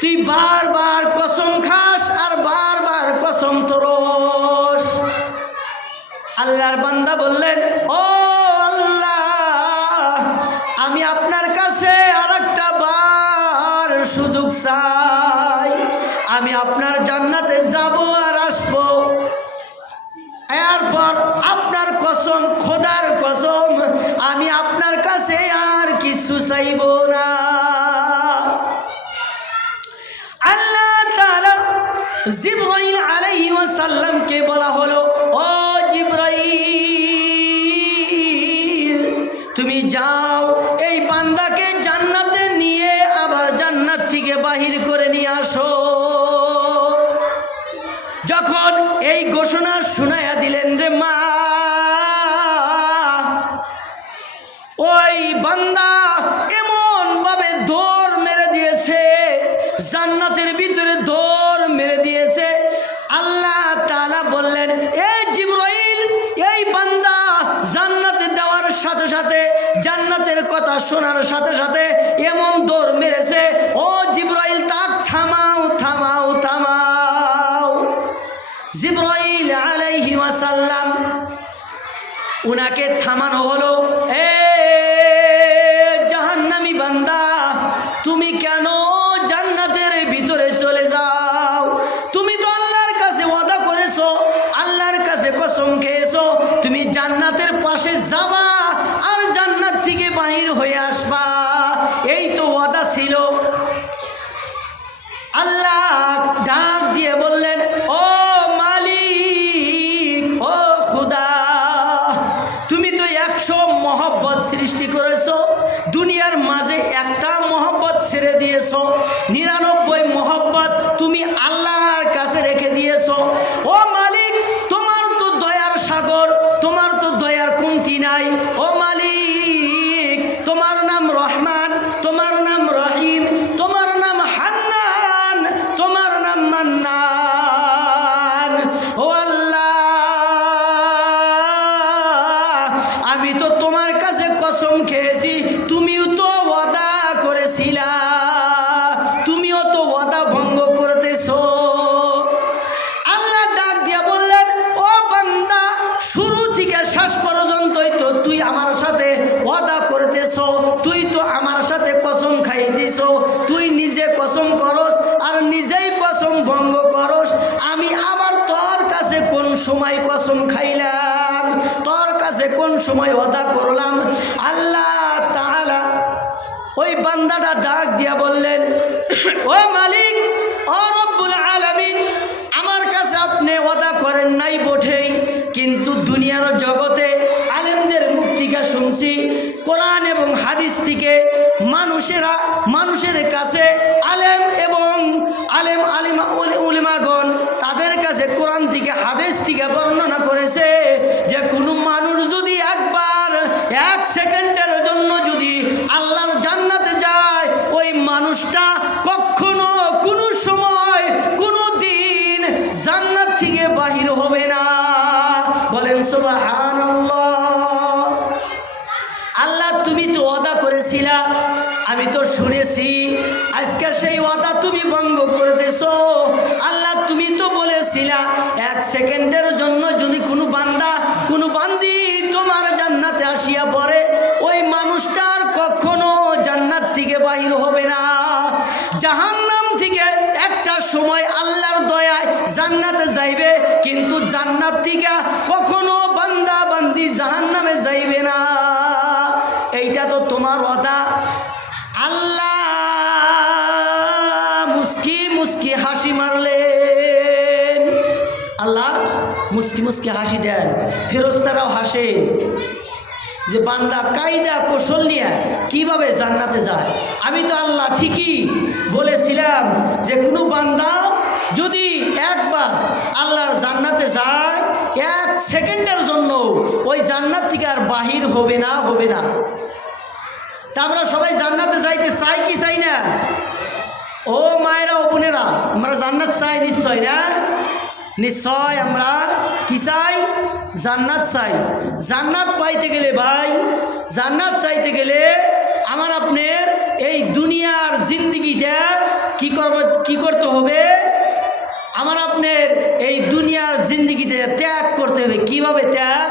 তুই বারবার কসম খাস আর বারবার কসম তোরস। আল্লাহর বান্দা বললেন, ও আল্লাহ, আমি আপনার কাছে আরেকটা বার সুযোগ চাই। আমি আপনার জান্নাতে যাব আর আসব। এরপর আপনার কসম, খোদার কসম, আমি আপনার কাছে আর কিছু চাইব না। আল্লাহ তাআলা জিবরাইল আলাইহিস সালামকে বলা হলো, ও জিবরাইল, তুমি যাও, এই বান্দাকে জান্নাতে নিয়ে আবার জান্নাত থেকে বাহির করে নিয়ে আসো। যখন এই ঘোষণা শুনাইয়া দিলেন রে মা, ওই বান্দা এমন ভাবে দৌড় মেরে দিয়েছে, জান্নাতের ভিতরে দৌড় মেরে দিয়েছে। আল্লাহ তাআলা বললেন, এ জিবরাইল, এই বান্দা জান্নাতে দেওয়ার সাথে সাথে, জান্নাতের কথা শোনার সাথে সাথে এমন দৌড় মেরেছে। ও জিবরাইল, তাক থামাও, থামাও, থামাও। জিবরাইল আলাইহিস সালাম, উনাকে থামানো হলো। এ জাহান্নামী বান্দা, তুমি কেন জান্নাতের ভিতরে চলে যাও? তুমি তো আল্লাহর কাছে ওয়াদা করেছো, আল্লাহর কাছে কসম খেয়েছো, তুমি জান্নাতের পাশে যাবা আর জান্নাত থেকে বাহির হয়ে আসবা। এই তো ওয়াদা ছিল। আল্লাহ ডাক দিয়ে বললেন, ও মালিক, ও খুদা, তুমি তো 100 মহব্বত সৃষ্টি করেছো, দুনিয়ার মাঝে একটা মহব্বত ছেড়ে দিয়েছো, 99 মহব্বত তুমি আল্লাহর কাছে রেখে দিয়েছো। ও মালিক, তোমার তো দয়ার সাগর, তোমার তো আমি তো তোমার কাছে কসম খেয়েছি, তুমিও তো ওয়াদা করেছিলা, তুমিও তো ওয়াদা ভঙ্গ করতেছো। আল্লাহ ডাক দিয়া বললেন, ও বান্দা, শুরু থেকে শেষ পর্যন্তই তো তুই আমার সাথে ওয়াদা করতেছো, তুই তো আমার সাথে কসম খাই দিছো, তুই নিজে কসম করস আর নিজেই কসম ভঙ্গ করস। আমি আবার তোর কাছে কোন সময় কসম খাইলাম, তোর কাছে কোন সময় ওয়াদা করলাম? আল্লাহ তাআলা ওই বান্দাটা ডাক দিয়া বললেন, ও মালিক, ও রব্বুল আলামিন, আমার কাছে আপনি ওয়াদা করেন নাই বটেই, কিন্তু দুনিয়ার জগতে আলেমদের মুখ থেকে শুনছি, কোরআন এবং হাদিস থেকে মানুষের কাছে উলেমাগণ তাদের কাছে কোরআন থেকে হাদিস থেকে বর্ণনা করেছে যে কোনো মানুষ যদি একবার 1 সেকেন্ডের জন্য যদি আল্লাহর জান্নাতে যায়, ওই মানুষটা কখনো কোনো সময় কোনো দিন জান্নাত থেকে বাহির হবে না। বলেন সুবহানাল্লাহ। আল্লাহ তুমি তো ওয়াদা করেছিলা, আমি তো শুনেছি, আজকে সেই ওয়াদা তুমি ভঙ্গ করে দিছো। আল্লাহ তুমি তো বলেছিলা 1 সেকেন্ডের জন্য যদি কোনো বান্দি তোমার জান্নাতে আসিয়া পড়ে, ওই মানুষটার কখনো জান্নাত থেকে বাহির হবে না। জাহান্নাম থেকে একটা সময় আল্লাহর দয়ায় জান্নাতে যাইবে, কিন্তু জান্নাত থেকে কখনো বান্দি জাহান্নামে যাইবে না। এইটা তো তোমার ওয়াদা। আল্লাহ মুস্কি মুস্কি হাসি মারলেন। আল্লাহ মুস্কি মুস্কি হাসি দেন, ফেরেশতারাও হাসে যে বান্দা কায়দা কৌশল নিয়ে কিভাবে জান্নাতে যায়। আমি তো আল্লাহ ঠিকই বলেছিলাম যে কোনো বান্দা যদি একবার আল্লাহর জান্নাতে যায়, 1 সেকেন্ডের জন্য ওই জান্নাত থেকে আর বাহির হবে না। তা আমরা সবাই জান্নাতে যাইতে চাই কি চাই না? ও মায়েরা, ও বোনেরা, আমরা জান্নাত চাই নিশ্চয় না? নিশ্চয় আমরা কি চাই? জান্নাত চাই। জান্নাত পাইতে গেলে ভাই, জান্নাত চাইতে গেলে আমার আপনার এই দুনিয়ার জিন্দিগিটা কি করতে হবে? আমার আপনার এই দুনিয়ার জিন্দিগিটা ত্যাগ করতে হবে। কিভাবে ত্যাগ?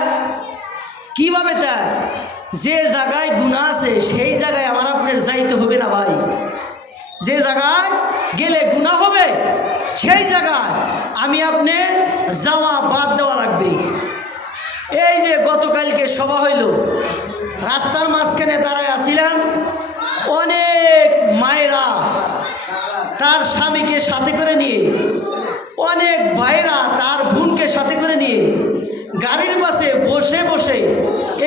যে জায়গায় গুনাহ আছে সেই জায়গায় আমার আপনার যাইতে হবে না ভাই। যে জায়গায় গেলে গুনাহ হবে সেই জায়গায় আমি আপনি যাওয়া বাদ দেওয়া লাগবে। এই যে গতকালকে সভা হইল, রাস্তার মাঝখানে দাঁড়ায় আসছিলাম, অনেক মায়েরা তার স্বামীকে সাথে করে নিয়ে, অনেক ভাইরা তার বোনকে সাথে করে নিয়ে গাড়ির পাশে বসে বসে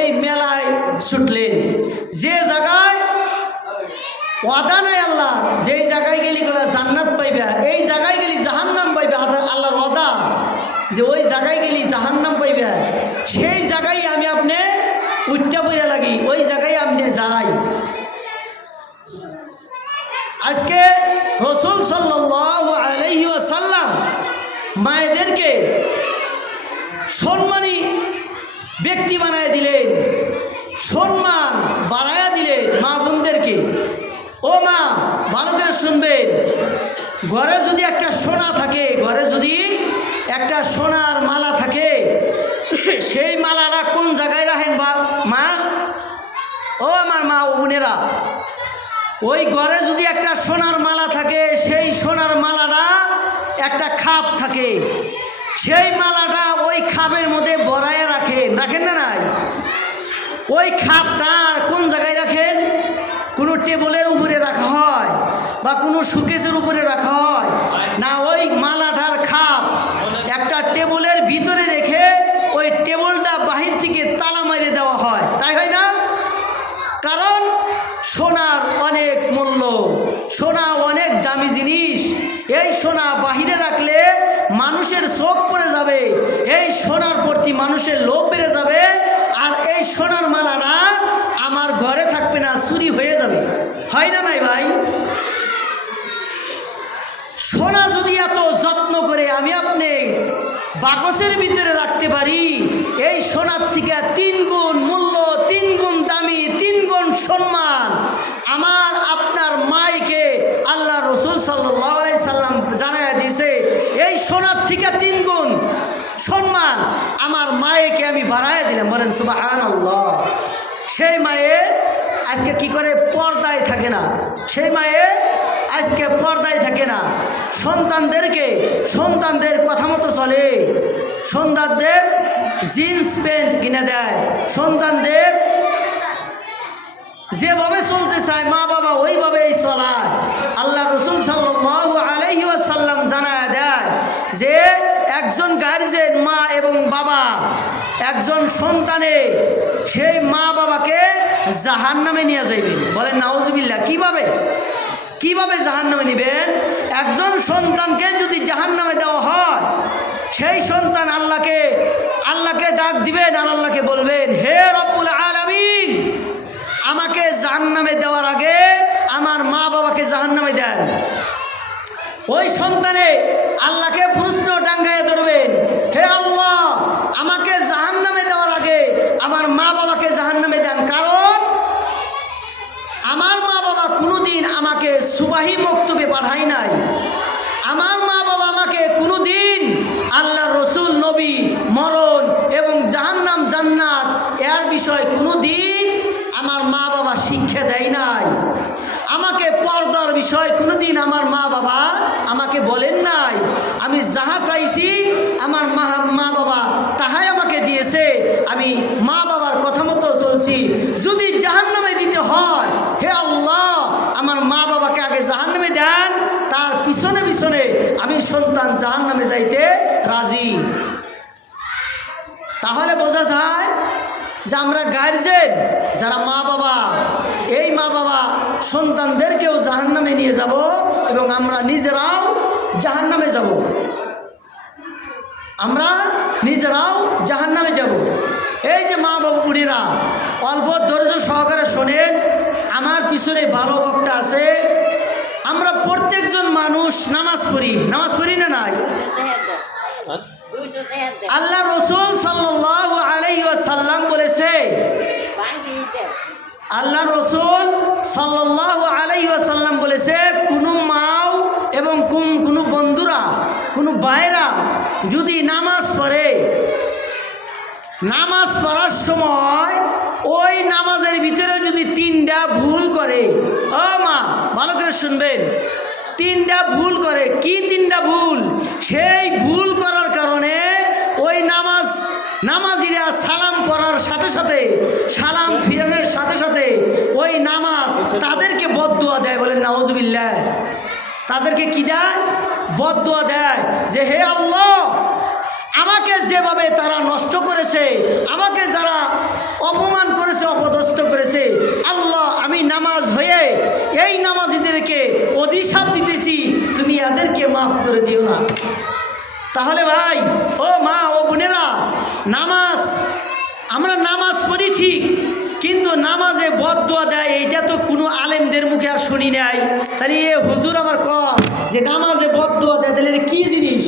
এই মেলায় ছুটলেন। যে জায়গায় ওয়াদা নাই আল্লাহ, যেই জায়গায় গেলি গেলা জান্নাত পাইবা, এই জায়গায় গেলি জাহান্নাম পাইবা। আল্লাহর ওয়াদা যে ওই জায়গায় গেলি জাহান্নাম পাইবা, সেই জায়গায় আমি আপনি উঠটা পড়ে লাগি, ওই জায়গায় আপনি যাই। আজকে রাসূল সাল্লাল্লাহু আলাইহি ওয়াসাল্লাম মায়েদেরকে সম্মানী ব্যক্তি বানায় দিলেন, সম্মান বাড়ায়া দিলেন মা বোনদেরকে। ও মা, ভালো করে শুনবেন, ঘরে যদি একটা সোনা থাকে, ঘরে যদি একটা সোনার মালা থাকে, সেই মালাটা কোন জায়গায় রাখেন মা? ও আমার মা ও বোনেরা, ওই ঘরে যদি একটা সোনার মালা থাকে, সেই সোনার মালাটা একটা খাপ থাকে, সেই মালাটা ওই খাপের মধ্যে ভরায় রাখেন না নাই? ওই খাপটা কোন জায়গায় রাখেন? কোনো টেবিলের উপরে রাখা হয় বা কোনো শোকেসের উপরে রাখা হয় না? ওই মালাটার খাপ একটা টেবিলের ভিতরে রেখে ওই টেবিলটা বাহির থেকে তালা মেরে দেওয়া হয়, তাই হয় না? কারণ সোনার অনেক মূল্য, সোনা অনেক দামি জিনিস। এই সোনা বাহিরে রাখলে মানুষের চোখ পড়ে যাবে, এই সোনার প্রতি মানুষের লোভ বেড়ে যাবে, আর এই সোনার মালাটা আমার ঘরে থাকবে না, চুরি হয়ে যাবে। হয় না নাই ভাই? সোনা যদি এত যত্ন করে আমি আপনি বাকসের ভিতরে রাখতে পারি, এই সোনার থেকে 3 গুণ মূল্য, সম্মান আমার আপনার মাইকে আল্লাহ রসুল সাল্লাল্লাহু আলাইহি সাল্লাম জানায় দিয়েছে, এই সোনার থেকে 3 গুণ সম্মান আমার মায়েকে আমি বাড়ায় দিলাম। বলেন সুবহানাল্লাহ। সেই মায়ে আজকে কি করে পর্দায় থাকে না, সেই মায়ে আজকে পর্দায় থাকে না, সন্তানদের কথা মতো চলে, সন্তানদের জিন্স প্যান্ট কিনে দেয়, সন্তানদের যেভাবে চলতে চায় মা বাবা ওইভাবেই চলায়। আল্লাহ রসুল সাল্লাল্লাহু আলাইহি ওয়াসাল্লাম জানায় দেয় যে একজন গার্জেন মা এবং বাবা, একজন সন্তানে সেই মা বাবাকে জাহান্নামে নিয়ে যাইবেন। বলেন নাউজুবিল্লাহ। কিভাবে জাহান্নামে নেবেন? একজন সন্তানকে যদি জাহান্নামে দেওয়া হয়, সেই সন্তান আল্লাহকে ডাক দিবেন আর আল্লাহকে বলবেন, হে রব্বুল আলামিন, আমাকে জাহান্নামে দেওয়ার আগে আমার মা বাবাকে জাহান্নামে দেন। ওই সন্তানে আল্লাহকে প্রশ্ন ডাঙ্গায় ধরবেন, হে আল্লাহ, আমাকে জাহান্নামে দেওয়ার আগে আমার মা বাবাকে জাহান্নামে দেন, কারণ আমার মা বাবা কোনোদিন আমাকে সুবাহি মক্তবে পাঠায় নাই, আমার মা বাবা আমাকে কোনোদিন আল্লাহ রসুল নবী মরণ এবং জাহান্নাম জান্নাত এর বিষয় কোনোদিন আমার মা বাবা শিক্ষা দেয় নাই, আমাকে পর্দার বিষয় কোনোদিন আমার মা বাবা আমাকে বলেন নাই। আমি যাহা চাইছি আমার মা বাবা তাহাই আমাকে দিয়েছে, আমি মা বাবার কথা মতো চলছি। যদি জাহান্নামে দিতে হয়, হে আল্লাহ, আমার মা বাবাকে আগে জাহান্নামে দেন, তার পিছনে পিছনে আমি সন্তান জাহান্নামে যাইতে রাজি। তাহলে বোঝা যায় যে আমরা গার্জেন যারা মা বাবা, এই মা বাবা সন্তানদেরকেও জাহান্নামে নিয়ে যাব এবং আমরা নিজেরাও জাহান্নামে যাব, আমরা নিজেরাও জাহান্নামে যাব। এই যে মা বাবা বুড়িরা অল্প ধৈর্য সহকারে শোনেন, আমার পিছনে ভালো বক্তা আছে। আমরা প্রত্যেকজন মানুষ নামাজ পড়ি না নাই? আল্লাহ রসুল সাল্লাল্লাহু আলাইহি ওয়াসাল্লাম বলেছে, আল্লাহ রসুল সাল্লাল্লাহু আলাইহি ওয়াসাল্লাম বলেছে, কোনো মাও এবং কোনো বন্ধুরা, কোনো ভাইরা যদি নামাজ পড়ে, নামাজ পড়ার সময় ওই নামাজের ভিতরে যদি 3টা ভুল করে, ও মা ভালো করে শুনবেন, 3টা ভুল করে। কি 3টা ভুল? সেই ভুল করার কারণে ওই নামাজিরা সালাম পড়ার সাথে সাথে, সালাম ফিরানোর সাথে সাথে ওই নামাজ তাদেরকে বদদুয়া দেয়। বলেন নাউজুবিল্লাহ। তাদেরকে কি দেয়? বদদুয়া দেয় যে হে আল্লাহ, আমাকে যেভাবে তারা নষ্ট করেছে, আমাকে যারা অপমান করেছে, অপদস্থ করেছে, আল্লাহ আমি নামাজ হয়ে এই নামাজিদেরকে অভিশাপ দিতেছি, তুমি এদেরকে মাফ করে দিও না। তাহলে ভাই ও মা ও বোনেরা, আমরা নামাজ পড়ি ঠিক, কিন্তু নামাজে বদদুয়া দেয় এইটা তো কোনো আলেমদের মুখে আর শুনি নাই। তাহলে এ হুজুর আমার যে নামাজে বদদুয়া দেয়, তাহলে কি জিনিস?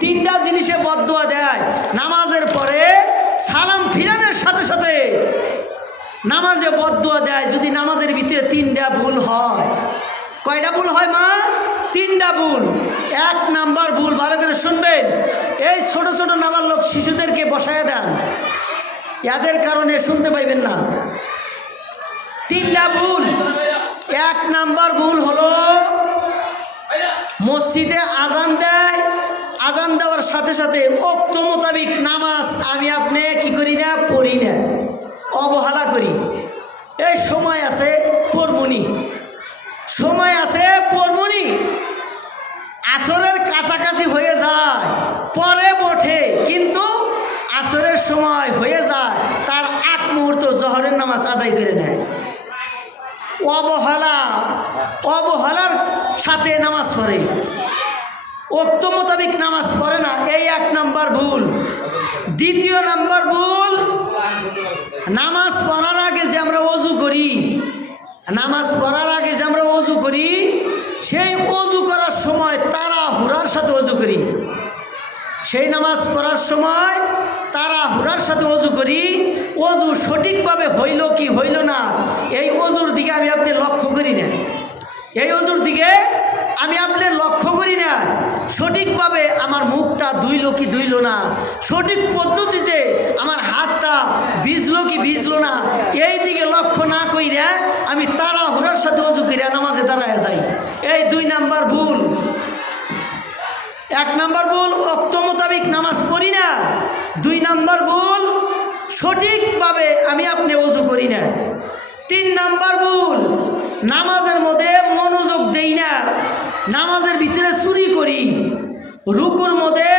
3টা জিনিসে বদদুয়া দেয়। নামাজের পরে সালাম ফিরানোর সাথে সাথে নামাজে বদদুয়া দেয় যদি নামাজের ভিতরে 3টা ভুল হয়। কয়টা ভুল হয় মা? 3টা ভুল। 1 নাম্বার ভুল, ভালো করে শুনবেন, এই ছোট ছোট নাবালক শিশুদেরকে বসায় দেন, এদের কারণে শুনতে পাইবেন না। 3টা ভুল। 1 নাম্বার ভুল হলো মসজিদে আজান দেয়, আজান দেওয়ার সাথে সাথে ওক্ত মোতাবিক নামাজ আমি আপনি কি করি না, পড়ি না, অবহেলা করি। এই সময় আছে পড়মুনি, সময় আছে পড়মুনি, আসরের কাছাকাছি হয়ে যায়, পরে ওঠে, কিন্তু আসরের সময় হয়ে যায়, তার 1 মুহূর্ত জহরের নামাজ আদায় করে নেয়। অবহেলার সাথে নামাজ পড়ে, ওক্ত মোতাবিক নামাজ পড়ে না। এই 1 নাম্বার ভুল। 2য় নাম্বার ভুল, নামাজ পড়ার আগে যে আমরা ওযু করি, নামাজ পড়ার আগে যে আমরা ওযু করি, সেই ওযু করার সময় তাড়াহুড়ার সাথে ওযু করি, সেই নামাজ পড়ার সময় তাড়াহুড়ার সাথে অজু করি, অজু সঠিকভাবে হইল কি হইল না এই অজুর দিকে আমি আপনি লক্ষ্য করি না, এই অজুর দিকে আমি আপনার লক্ষ্য করি না, সঠিকভাবে আমার মুখটা ধুইল কি ধুইল না, সঠিক পদ্ধতিতে আমার হাতটা ভিজলো কি ভিজলো না, এই দিকে লক্ষ্য না কইরা আমি তাড়াহুড়ার সাথে অজু কইরা নামাজে দাঁড়ায় যাই। এই 2 নাম্বার ভুল। 1 নাম্বার ভুল, ওয়াক্ত মোতাবেক নামাজ পড়ি না। 2 নাম্বার ভুল, সঠিকভাবে আমি আপনি অজু করি না। 3 নাম্বার ভুল, নামাজের মধ্যে মনোযোগ দেই না, নামাজের ভিতরে চুরি করি। রুকুর মধ্যে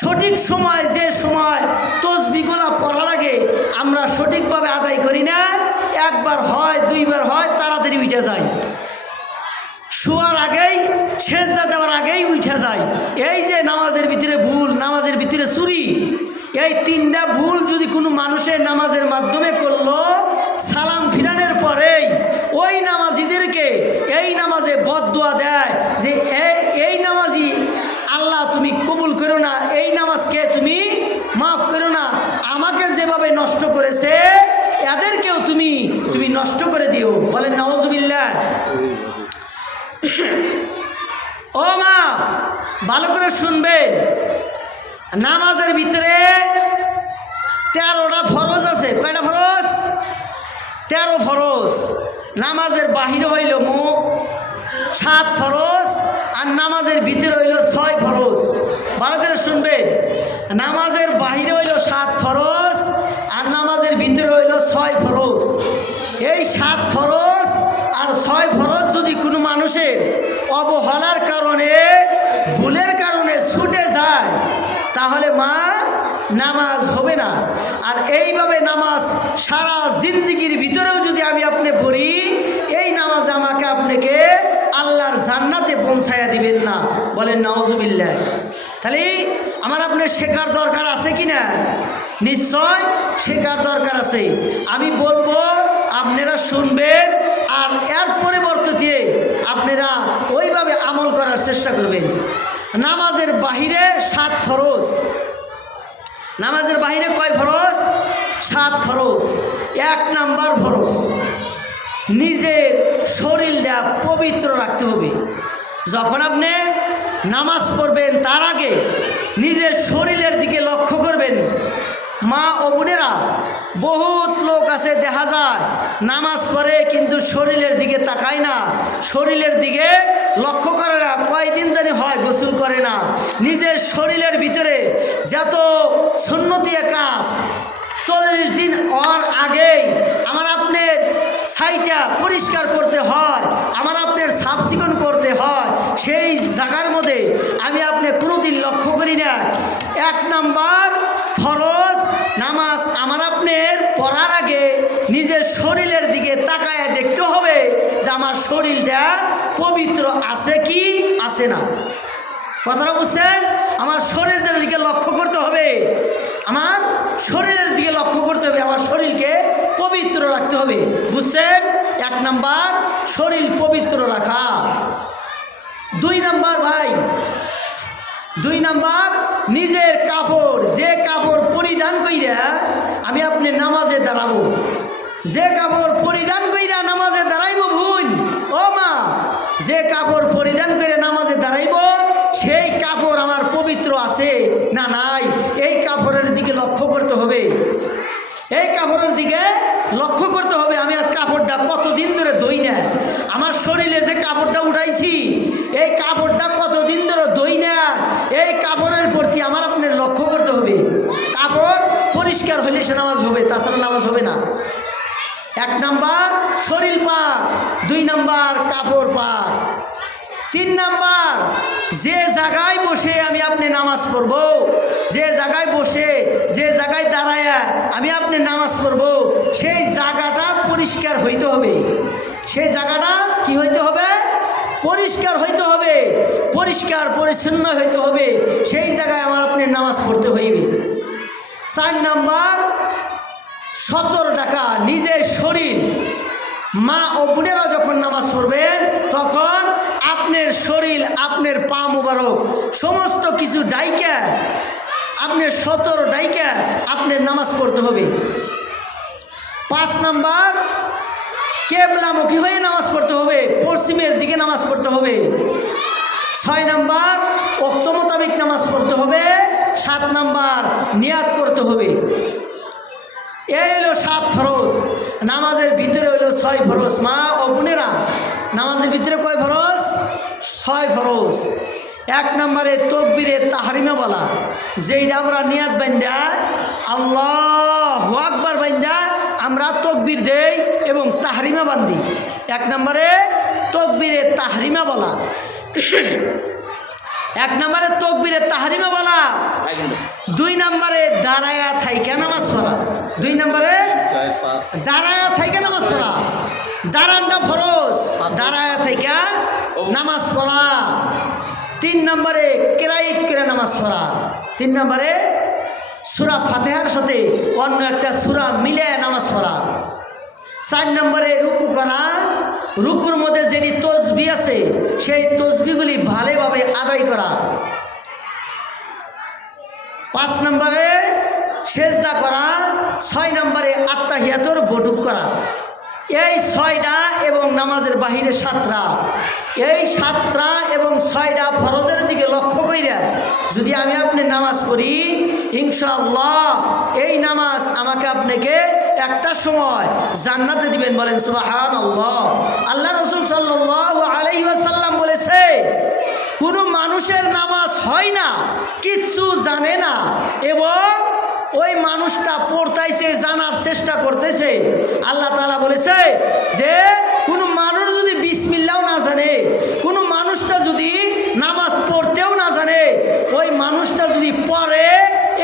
সঠিক সময়, যে সময় তসবিহগুলো পড়া লাগে আমরা সঠিকভাবে আদায় করি না, 1 বার হয় 2 বার হয় তাড়াতাড়ি উঠে যায়, শোয়ার আগেই সেজদা দেওয়ার আগেই উঠে যায়। এই যে নামাজের ভিতরে ভুল, নামাজের ভিতরে চুরি, এই 3টা ভুল যদি কোনো মানুষের নামাজের মাধ্যমে করলো, সালাম ফিরানোর পরেই ওই নামাজিদেরকে এই নামাজে বদদুয়া দেয় যে এই নামাজি আল্লাহ তুমি কবুল করো না, এই নামাজকে তুমি মাফ করো না, আমাকে যেভাবে নষ্ট করেছে এদেরকেও তুমি নষ্ট করে দিও। বলেন নাউজুবিল্লাহ। ও মা, ভালো করে শুনবেন, নামাজের ভিতরে 13টা ফরজ আছে। কয়টা ফরজ? 13 ফরজ। নামাজের বাহিরে হইল 7 ফরজ, আর নামাজের ভিতরে হইল 6 ফরজ। ভালো করে শুনবেন, নামাজের বাহিরে হইল 7 ফরজ, আর নামাজের ভিতরে হইল 6 ফরজ। এই 7 ফরজ আর 6 ফরজ যদি কোনো মানুষের অবহেলার কারণে, ভুলের কারণে ছুটে যায়, তাহলে মা নামাজ হবে না। আর এইভাবে নামাজ সারা জিন্দেগির ভিতরেও যদি আমি আপনি পড়ি, এই নামাজ আমাকে আপনাকে আল্লাহর জান্নাতে পৌঁছায়া দিবেন না। বলেন নাউজুবিল্লাহ। তাহলে আমার আপনার শেখার দরকার আছে কি না? নিশ্চয় শেখার দরকার আছে। আমি বলবো, আপনারা শুনবেন, আর এর পরিবর্তে আপনারা ওইভাবে আমল করার চেষ্টা করবেন। নামাজের বাহিরে 7 ফরজ। নামাজের বাহিরে কয় ফরজ? 7 ফরজ। 1 নাম্বার ফরজ, নিজের শরীরটা পবিত্র রাখতে হবে। যখন আপনি নামাজ পড়বেন তার আগে নিজের শরীরের দিকে লক্ষ্য করবেন। মা ও বোনেরা, বহুত লোক আছে দেখা যায় নামাজ পড়ে কিন্তু শরীরের দিকে তাকায় না, শরীরের দিকে লক্ষ্য করে না, কয়দিন জানি হয় গোসল করে না। নিজের শরীরের ভিতরে যত সুন্নতি কাজ 40 দিন হওয়ার আগেই আমার আপনার সাইটা পরিষ্কার করতে হয়, আমার আপনার সাফ চিকন করতে হয়। সেই জায়গার মধ্যে আমি আপনি কোনোদিন লক্ষ্য করি না। 1 নাম্বার ফরজ নামাজ আমার আপনার পড়ার আগে নিজের শরীরের দিকে তাকায় দেখতে হবে যে আমার শরীরটা পবিত্র আছে কি আছে না। কথাটা বুঝছেন? আমার শরীরের দিকে লক্ষ্য করতে হবে, আমার শরীরের দিকে লক্ষ্য করতে হবে, আমার শরীরকে পবিত্র রাখতে হবে। বুঝছেন? 1 নাম্বার শরীর পবিত্র রাখা। 2 নাম্বার ভাই, 2 নাম্বার নিজের কাপড়, যে কাপড় পরিধান কইরা আমি আপনি নামাজে দাঁড়াবো, যে কাপড় পরিধান কইরা নামাজে দাঁড়াইব বোন ও মা, যে কাপড় পরিধান করে নামাজে দাঁড়াইব সেই কাপড় আমার পবিত্র আছে না নাই, এই কাপড়ের দিকে লক্ষ্য করতে হবে। এই কাপড়ের দিকে লক্ষ্য করতে হবে। আমি আর কাপড়টা কতদিন ধরে ধুই না, আমার শরীরে যে কাপড়টা উঠাইছি এই কাপড়টা কতদিন ধরে ধুই না, এই কাপড়ের প্রতি আমার আপনার লক্ষ্য করতে হবে। কাপড় পরিষ্কার হলে সে নামাজ হবে, তাছাড়া নামাজ হবে না। 1 নাম্বার শরীর পাক, 2 নাম্বার কাপড় পাক, 3 নাম্বার যে জায়গায় বসে আমি আপনি নামাজ পড়ব, যে জায়গায় বসে, যে জায়গায় দাঁড়ায় আমি আপনি নামাজ পড়ব, সেই জায়গাটা পরিষ্কার হইতে হবে। সেই জায়গাটা কি হইতে হবে? পরিষ্কার হইতে হবে, পরিষ্কার পরিচ্ছন্ন হইতে হবে। সেই জায়গায় আমার আপনি নামাজ পড়তে হইবে। 4 নাম্বার সতর টাকা নিজের শরীর। মা ও বোনেরা যখন নামাজ পড়বেন তখন আপনি আপনার শরীর, আপনার পা মুবারক সমস্ত কিছু ডাইকা, আপনার 17 ডাইকা আপনার নামাজ পড়তে হবে। 5 নাম্বার, কেবলামুখী হয়ে নামাজ পড়তে হবে, পশ্চিমের দিকে নামাজ পড়তে হবে। 6 নাম্বার, ওয়াক্ত মোতাবেক নামাজ পড়তে হবে। 7 নাম্বার, নিয়াত করতে হবে। এই হলো 7 ফরজ। নামাজের ভিতরে হইল 6 ফরজ। মা ও বোনেরা, নামাজের ভিতরে কয় ফরজ? 6 ফরজ। 1 নম্বরে তকবীরে তাহরিমা বলা, যেইটা আমরা নিয়াত বান্দা আল্লাহু আকবার বান্দা আমরা তকবীর দেই এবং তাহরিমা বান্ধি। 1 নম্বরে তকবীরে তাহরিমা বলা, 1 নম্বরে তকবীরে তাহরিমা বলা। 2 নম্বরে দাঁড়ায়া থাইকা নামাজ পড়া। 2 নম্বরে দাঁড়ায়া থাইকা নামাজ পড়া, দাঁড়ানটা ফরজ, দাঁড়ায়া থাইকা নামাজ পড়া। 3 নম্বরে কেরাইত করে নামাজ পড়া। 3 নম্বরে সূরা ফাতিহার সাথে অন্য একটা সূরা মিলে নামাজ পড়া। 4 নম্বরে রুকু করা, রুকুর মধ্যে যেটি তসবিহ আছে সেই তসবিহগুলি ভালোভাবে আদায় করা। 5 নম্বরে সেজদা করা। 6 নম্বরে আত্তাহিয়াতুর বৈঠক করা। এই 6টা এবং নামাজের বাহিরে 7টা, এই 7টা এবং 6টা ফরজের দিকে লক্ষ্য কইরা যদি আমি আপনি নামাজ পড়ি, ইনশাআল্লাহ এই নামাজ আমাকে আপনাকে একটা সময় জান্নাতে দিবেন। বলেন সুবহানাল্লাহ। আল্লাহ রাসূল সাল্লাল্লাহু আলাইহি ওয়াসাল্লাম বলেছে, কোনো মানুষের নামাজ হয় না, কিচ্ছু জানে না, এবং ওই মানুষটা পড়তাইছে, জানার চেষ্টা করতেছে। আল্লাহ তাআলা বলেছে যে কোনো মানুষ যদি বিসমিল্লাহও না জানে, কোনো মানুষটা যদি নামাজ পড়তেও না জানে, ওই মানুষটা যদি পড়ে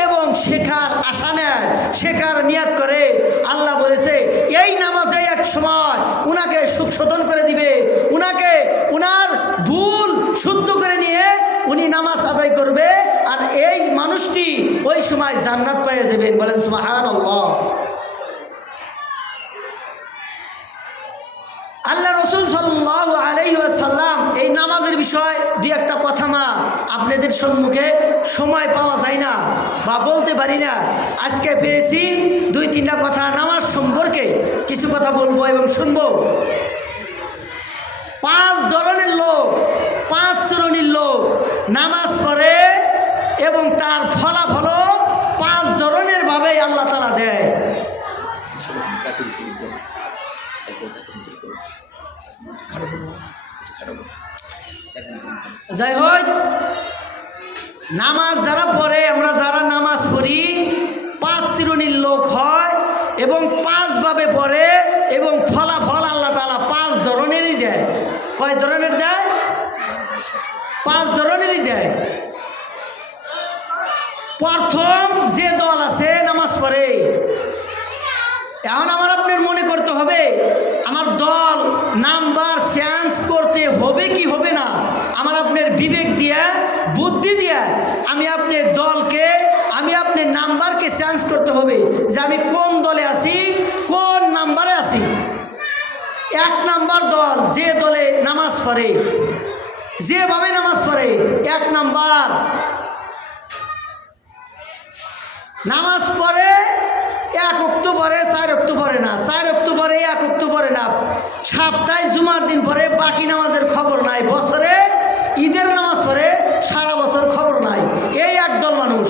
এবং শেখার আশা নেয়, শেখার নিয়াত করে, আল্লাহ বলেছে এই নামাজে এক সময় উনাকে সুশোধন করে দিবে, উনাকে উনার ভুল শুদ্ধ করে নিয়ে উনি নামাজ আদায় করবে, আর এই মানুষটি ওই সময় জান্নাত পেয়ে যাবেন। বলেন সুবহানাল্লাহ। আল্লাহ রাসূল সাল্লাল্লাহু আলাইহি ওয়াসাল্লাম এই নামাজের বিষয় দুই একটা কথা মা আপনাদের সম্মুখে সময় পাওয়া যায় না বা বলতে পারি না, আজকে পেয়েছি 2-3টা কথা নামাজ সম্পর্কে কিছু কথা বলবো এবং শুনবো। 5 ধরনের লোক, 5 শ্রেণীর লোক নামাজ পড়ে এবং তার ফলাফল 5 ধরনের ভাবে আল্লাহ তাআলা দেয়। যাই হোক, নামাজ যারা পড়ে, আমরা যারা নামাজ পড়ি 5 শ্রেণীর লোক হয় এবং 5 ভাবে পড়ে এবং ফলাফল আল্লাহ তাআলা 5 ধরনেরই দেয়। কয় ধরনের দেয়? 5 ধরনেরই দেয়। প্রথম যে দল আছে নামাজ পড়ে, এখন আমার আপনার মনে করতে হবে আমার দল নাম্বার চেঞ্জ করতে হবে কি হবে না, আমার আপনার বিবেক দিয়া বুদ্ধি দিয়া আমি আপনার দলকে, আমি আপনার নাম্বারকে চেঞ্জ করতে হবে যে আমি কোন দলে আছি, কোন নাম্বারে আছি। 1 নাম্বার দল যে দলে নামাজ পড়ে, যেভাবে নামাজ পড়ে, 1 নাম্বার নামাজ পড়ে 1 ওয়াক্ত পড়ে, 4 ওয়াক্ত পড়ে না, 4 ওয়াক্ত পড়ে 1 ওয়াক্ত পড়ে না, সপ্তাহে জুমার দিন পড়ে, বাকি নামাজের খবর নাই, বছরে ঈদের নামাজ পড়ে, সারা বছর খবর নাই। এই একদল মানুষ,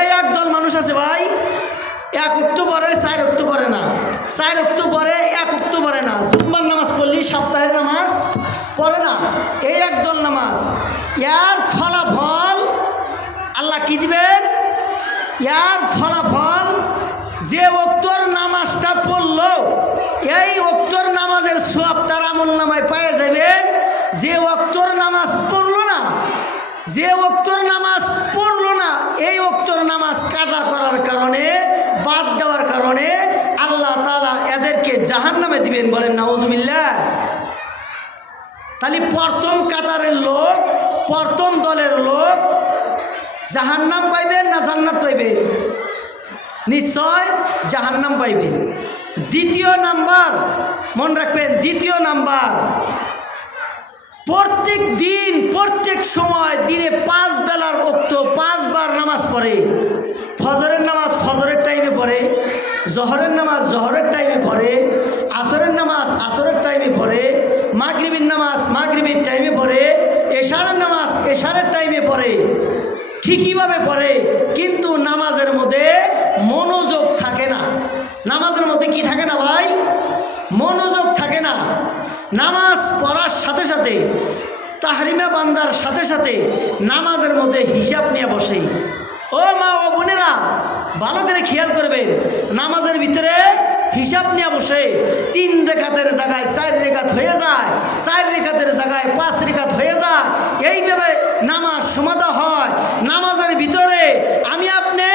এই একদল মানুষ আছে ভাই। 1 ওয়াক্ত পড়ে, 4 ওয়াক্ত পড়ে না, 4 ওয়াক্ত পড়ে, 1 ওয়াক্ত পড়ে না, জুম্মার নামাজ পড়লি সপ্তাহের নামাজ পড়ে না, এই একদল নামাজ। এর ফলাফল আল্লাহ কি দিবেন? এর ফলাফল যে ওক্তর নামাজটা পড়ল, এই ওক্তর নামাজের সওয়াব তার আমলনামায় পেয়ে যাবেন। যে ওক্তর নামাজ পড়ল না, যে ওক্তর নামাজ পড়ল না, এই ওক্তর নামাজ কাজা করার কারণে, বাদ দেওয়ার কারণে আল্লাহ তাআলা এদেরকে জাহান্নামে দিবেন। বলেন নাউজুবিল্লাহ। তাহলে প্রথম কাতারের লোক, প্রথম দলের লোক জাহান্নাম পাইবেন না জান্নাত পাইবেন? নিশ্চয় জাহান্নাম পাইবেন। দ্বিতীয় নাম্বার মনে রাখবেন, দ্বিতীয় নাম্বার প্রত্যেক দিন প্রত্যেক সময় দিনে 5 বেলার ওক্ত 5 বার নামাজ পড়ে। ফজরের নামাজ ফজরের টাইমে পড়ে, জহরের নামাজ জহরের টাইমে পড়ে, আসরের নামাজ আসরের টাইমে পড়ে, মাগরিবের নামাজ মাগরিবের টাইমে পড়ে, এশারের নামাজ এশারের টাইমে পড়ে। ঠিকইভাবে পড়ে, কিন্তু নামাজের মধ্যে মনোযোগ থাকে না। নামাজের মধ্যে কি থাকে না ভাই? মনোযোগ থাকে না। নামাজ পড়ার সাথে সাথে তাহরিমা বান্দার সাথে সাথে নামাজের মধ্যে হিসাব নিয়ে বসে। ও মা ও বোনেরা, ভালো করে খেয়াল করবেন, নামাজের ভিতরে হিসাব নিয়ে বসে। 3 রেখাতের জায়গায় 4 রেখাত হয়ে যায়, 4 রেখাতের জায়গায় 5 রেখাত হয়ে যায়। এইভাবে নামাজ সমাধা হয়। নামাজের ভিতরে আমি আপনি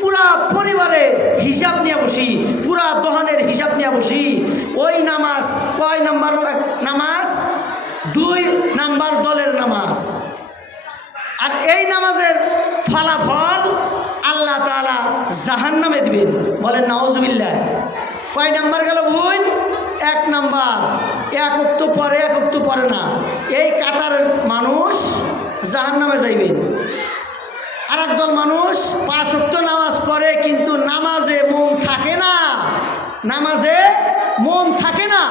পুরা পরিবারের হিসাব নিয়ে বসি, পুরা দহনের হিসাব নিয়ে বসি। ওই নামাজ কয় নাম্বার নামাজ? 2 নাম্বার দলের নামাজ। আর এই নামাজের ফলাফল আল্লাহ তাআলা জাহান্নামে দিবেন। বলেন নাউজুবিল্লাহ। কয় নাম্বার গেল বোন? 1 নাম্বার। 1 ওয়াক্ত পরে 1 ওয়াক্ত পরে না, এই কাতার মানুষ জাহান্নামে যাইবেন। আর একদল মানুষ 5 ওয়াক্ত নামাজ পড়ে, কিন্তু নামাজে মন থাকে না। নামাজে মন থাকে না।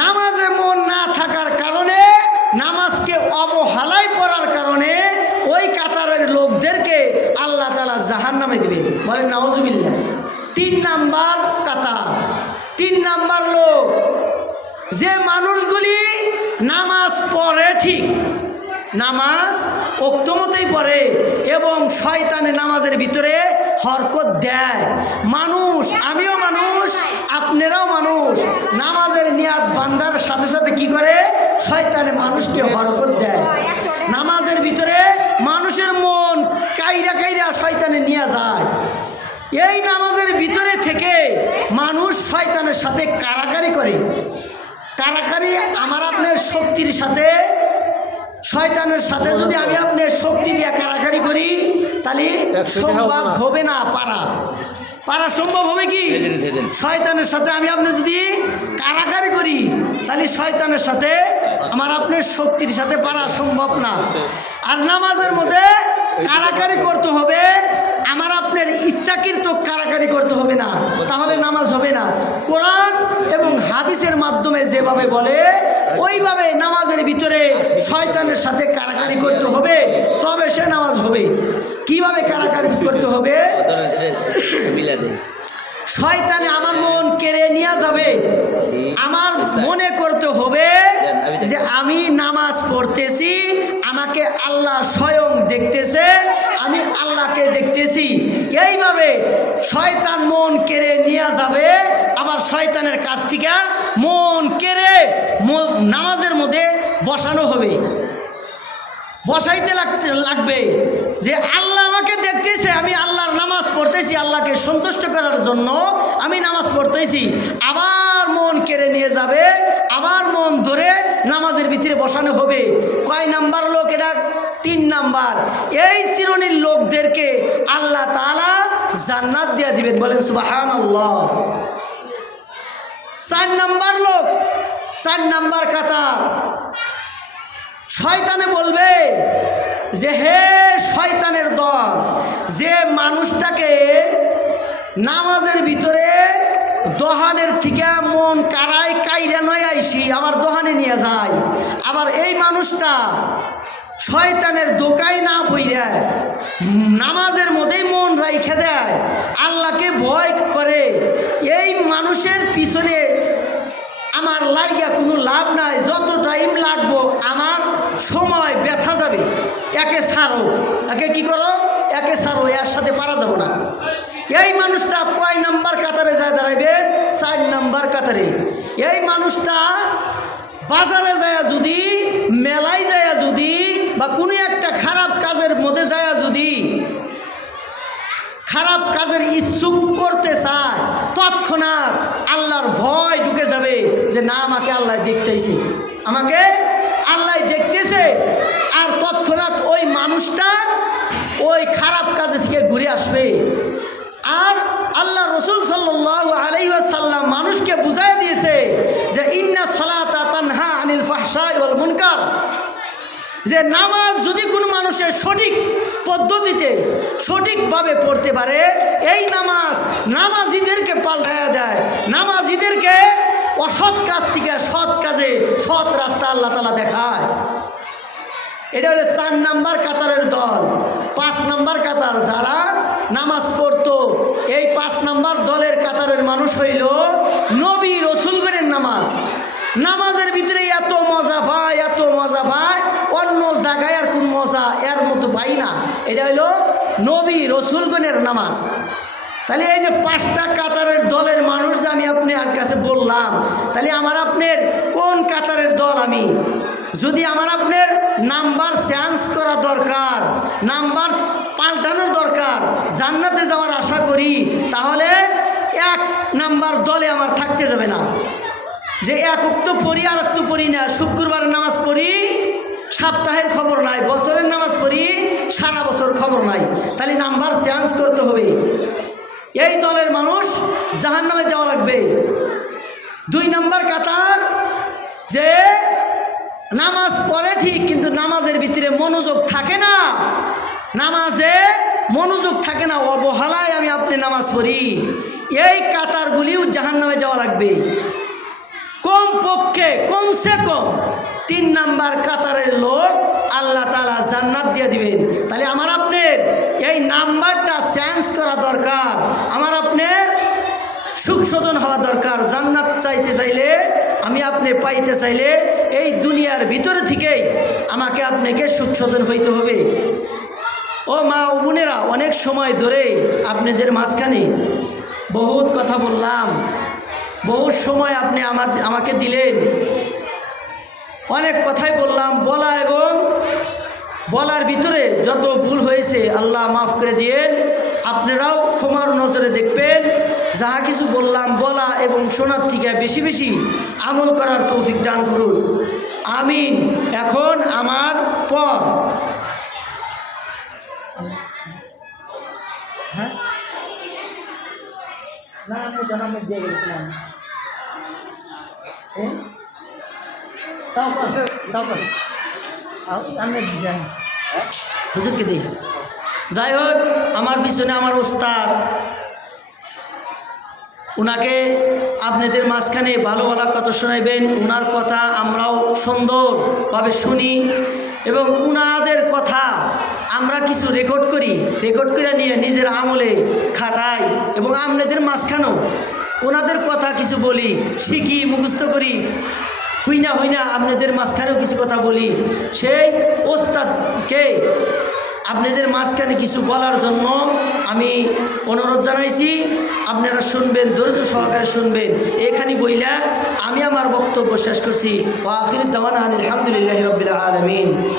নামাজে মন না থাকার কারণে, নামাজকে অবহেলায় পড়ার কারণে ওই কাতারের লোকদেরকে আল্লাহ তাআলা জাহান্নামে দিবেন। বলেন নাউজুবিল্লাহ। 3 নাম্বার কাতার, 3 নাম্বার লোক, যে মানুষগুলি নামাজ পড়ে ঠিক, নামাজ ওক্ত মতোই পড়ে এবং শয়তানে নামাজের ভিতরে হরকত দেয়। মানুষ, আমিও মানুষ, আপনারাও মানুষ। নামাজের নিয়াত বান্দার সাথে সাথে কি করে? শয়তানে মানুষকে হরকত দেয়। নামাজের ভিতরে মানুষের মন কাইরা কাইরা শয়তানে নিয়ে যায়। এই নামাজের ভিতরে থেকে মানুষ শয়তানের সাথে কারাকারি করে। কারাকারি আমার আপনার শক্তির সাথে, শয়তানের সাথে যদি আমি আপনার শক্তি দিয়ে কারাকারি করি, তাহলে সম্ভব হবে না। পারা সম্ভব হবে কি? শয়তানের সাথে আমি আপনি যদি কারাকারি করি, তাহলে শয়তানের সাথে আমার আপনার শক্তির সাথে পারা সম্ভব না। আর নামাজের মধ্যে কারাকারি করতে হবে, আমার আপনার ইচ্ছাকৃত কারাকারি করতে হবে না, তাহলে নামাজ হবে না। কোরআন এবং হাদিসের মাধ্যমে যেভাবে বলে ওইভাবে নামাজের ভিতরে শয়তানের সাথে কারাকারি করতে হবে, তবে সে নামাজ হবে। কিভাবে কারাকারি করতে হবে? শয়তানে আমার মন কেড়ে নিয়ে যাবে। আমার মনে করতে হবে যে আমি নামাজ পড়তেছি, আমাকে আল্লাহ স্বয়ং দেখতেছে, আমি আল্লাহকে দেখতেছি। এইভাবে শয়তান মন কেড়ে নিয়ে যাবে। আবার শয়তানের কাছ থেকে মন কেড়ে নামাজের মধ্যে বসানো হবে, বসাইতে লাগবে যে আল্লাহ আমাকে দেখতেছে, আমি আল্লাহর নামাজ পড়তেছি, আল্লাহকে সন্তুষ্ট করার জন্য আমি নামাজ পড়তেছি। আবার মন কেড়ে নিয়ে যাবে, আবার মন ধরে নামাজের ভিতরে বসানো হবে। কয় নাম্বার লোক এটা? 3 নাম্বার। এই শ্রেণীর লোকদেরকে আল্লাহ তাআলা জান্নাত দিয়ে দিবেন। বলেন সুবহানাল্লাহ। 4 নাম্বার লোক, 4 নাম্বার কাতার, শয়তানে বলবে যে হে শয়তানের দল, যে মানুষটাকে নামাজের ভিতরে দোহানের থেকে মন কারাই কাইরা নয় আইসি আবার দোহানে নিয়ে যায়, আবার এই মানুষটা শয়তানের দোকায় না পইরা নামাজের মধ্যেই মন রাইখে দেয়, আল্লাহকে ভয় করে, এই মানুষের পিছনে আমার লাইগা কোনো লাভ নাই, যত টাইম লাগবো আমার সময় ব্যথা যাবে, একে ছাড়ো, একে কি করো, একে ছাড়ো, এর সাথে পারা যাব না। এই মানুষটা কয় নাম্বার কাতারে যায় দাঁড়াইবে? 4 নাম্বার কাতারে। এই মানুষটা বাজারে যায় যদি, মেলায় যায় যদি, বা কোনো একটা খারাপ কাজের মধ্যে যায় যদি, খারাপ কাজের ইচ্ছুক করতে চায়, তৎক্ষণাৎ আল্লাহর ভয় ঢুকে যাবে যে না, আমাকে আল্লাহ দেখতেছে, আমাকে আল্লাহ দেখতেছে। আর তৎক্ষণাৎ ওই মানুষটা ওই খারাপ কাজে থেকে ঘুরে আসবে। আর আল্লাহ রসুল সাল্লাল্লাহু আলাইহি ওয়াসাল্লাম মানুষকে বুঝাই দিয়েছে যে ইন্না সালাতা তানহা যে নামাজ যদি কোনো মানুষের সঠিক পদ্ধতিতে সঠিকভাবে পড়তে পারে, এই নামাজিদেরকে পাল্টায়া দেয়, নামাজিদেরকে অসৎ কাজ থেকে সৎ কাজে সৎ রাস্তা আল্লাহ তাআলা দেখায়। এটা হলো 4 নাম্বার কাতারের দল। 5 নাম্বার কাতার যারা নামাজ পড়তো, এই 5 নাম্বার দলের কাতারের মানুষ হইল নবী রসুলগণের নামাজ। নামাজের ভিতরে এত মজা পায়, এত মজা পায়, অন্য জায়গায় আর কোন মজা এর মতো পাই না। এটা হলো নবী রসুলগণের নামাজ। তাহলে এই যে 5টা কাতারের দলের মানুষ যে আমি আপনার কাছে বললাম, তাহলে আমার আপনার কোন কাতারের দল? আমি যদি আমার আপনার নাম্বার চেঞ্জ করা দরকার, নাম্বার পাল্টানোর দরকার, জান্নাতে যাওয়ার আশা করি, তাহলে 1 নাম্বার দলে আমার থাকতে যাবে না। যে এক ওয়াক্ত পড়ি আর একটু পড়ি না, শুক্রবারের নামাজ পড়ি, সপ্তাহের খবর নাই, বছরের নামাজ পড়ি, সারা বছর খবর নাই, তাহলে নাম্বার চেঞ্জ করতে হবে। এই দলের মানুষ জাহান্নামে যাওয়া লাগবে। 2 নাম্বার কাতার যে নামাজ পড়ে ঠিক, কিন্তু নামাজের ভিতরে মনোযোগ থাকে না, নামাজে মনোযোগ থাকে না, অবহেলায় আমি আপনি নামাজ পড়ি, এই কাতারগুলিও জাহান্নামে যাওয়া লাগবে। কমপক্ষে কমসে কম 3 নাম্বার কাতারের লোক আল্লাহ তাআলা জান্নাত দিয়ে দিবেন। তাহলে আমার আপনার এই নাম্বারটা চেঞ্জ করা দরকার, আমার আপনার সুখসদন হওয়া দরকার। জান্নাত চাইতে চাইলে, আমি আপনি পাইতে চাইলে এই দুনিয়ার ভিতরে থেকেই আমাকে আপনাকে সুখসদন হইতে হবে। ও মা ও বোনেরা, অনেক সময় ধরে আপনাদের মাঝখানে বহুত কথা বললাম, বহু সময় আপনি আমাকে দিলেন, অনেক কথাই বললাম। বলা এবং বলার ভিতরে যত ভুল হয়েছে আল্লাহ মাফ করে দিয়েন, আপনারাও ক্ষমার নজরে দেখবেন। যাহা কিছু বললাম, বলা এবং শোনার থেকে বেশি বেশি আমল করার তৌফিক দান করুন, আমিন। এখন আমার পর হ্যাঁ না, আমি জানাবো দিয়ে গেছিলাম, হুজুরকে দিই। যাই হোক, আমার পিছনে আমার ওস্তাদ, উনাকে আপনাদের মাঝখানে ভালো ভালো কথা শোনাইবেন। উনার কথা আমরাও সুন্দরভাবে শুনি এবং উনাদের কথা আমরা কিছু রেকর্ড করি, রেকর্ড করে নিয়ে নিজের আমলে খাটাই এবং আপনাদের মাঝখানেও ওনাদের কথা কিছু বলি, শিখি, মুখস্থ করি, হই না আপনাদের মাঝখানেও কিছু কথা বলি। সেই ওস্তাদকে আপনাদের মাঝখানে কিছু বলার জন্য আমি অনুরোধ জানাইছি। আপনারা শুনবেন, ধৈর্য সহকারে শুনবেন। এখানে বইলা আমি আমার বক্তব্য শেষ করছি। ওয়া আখিরু দাওয়ানা আলহামদুলিল্লাহি রাব্বিল আলামিন।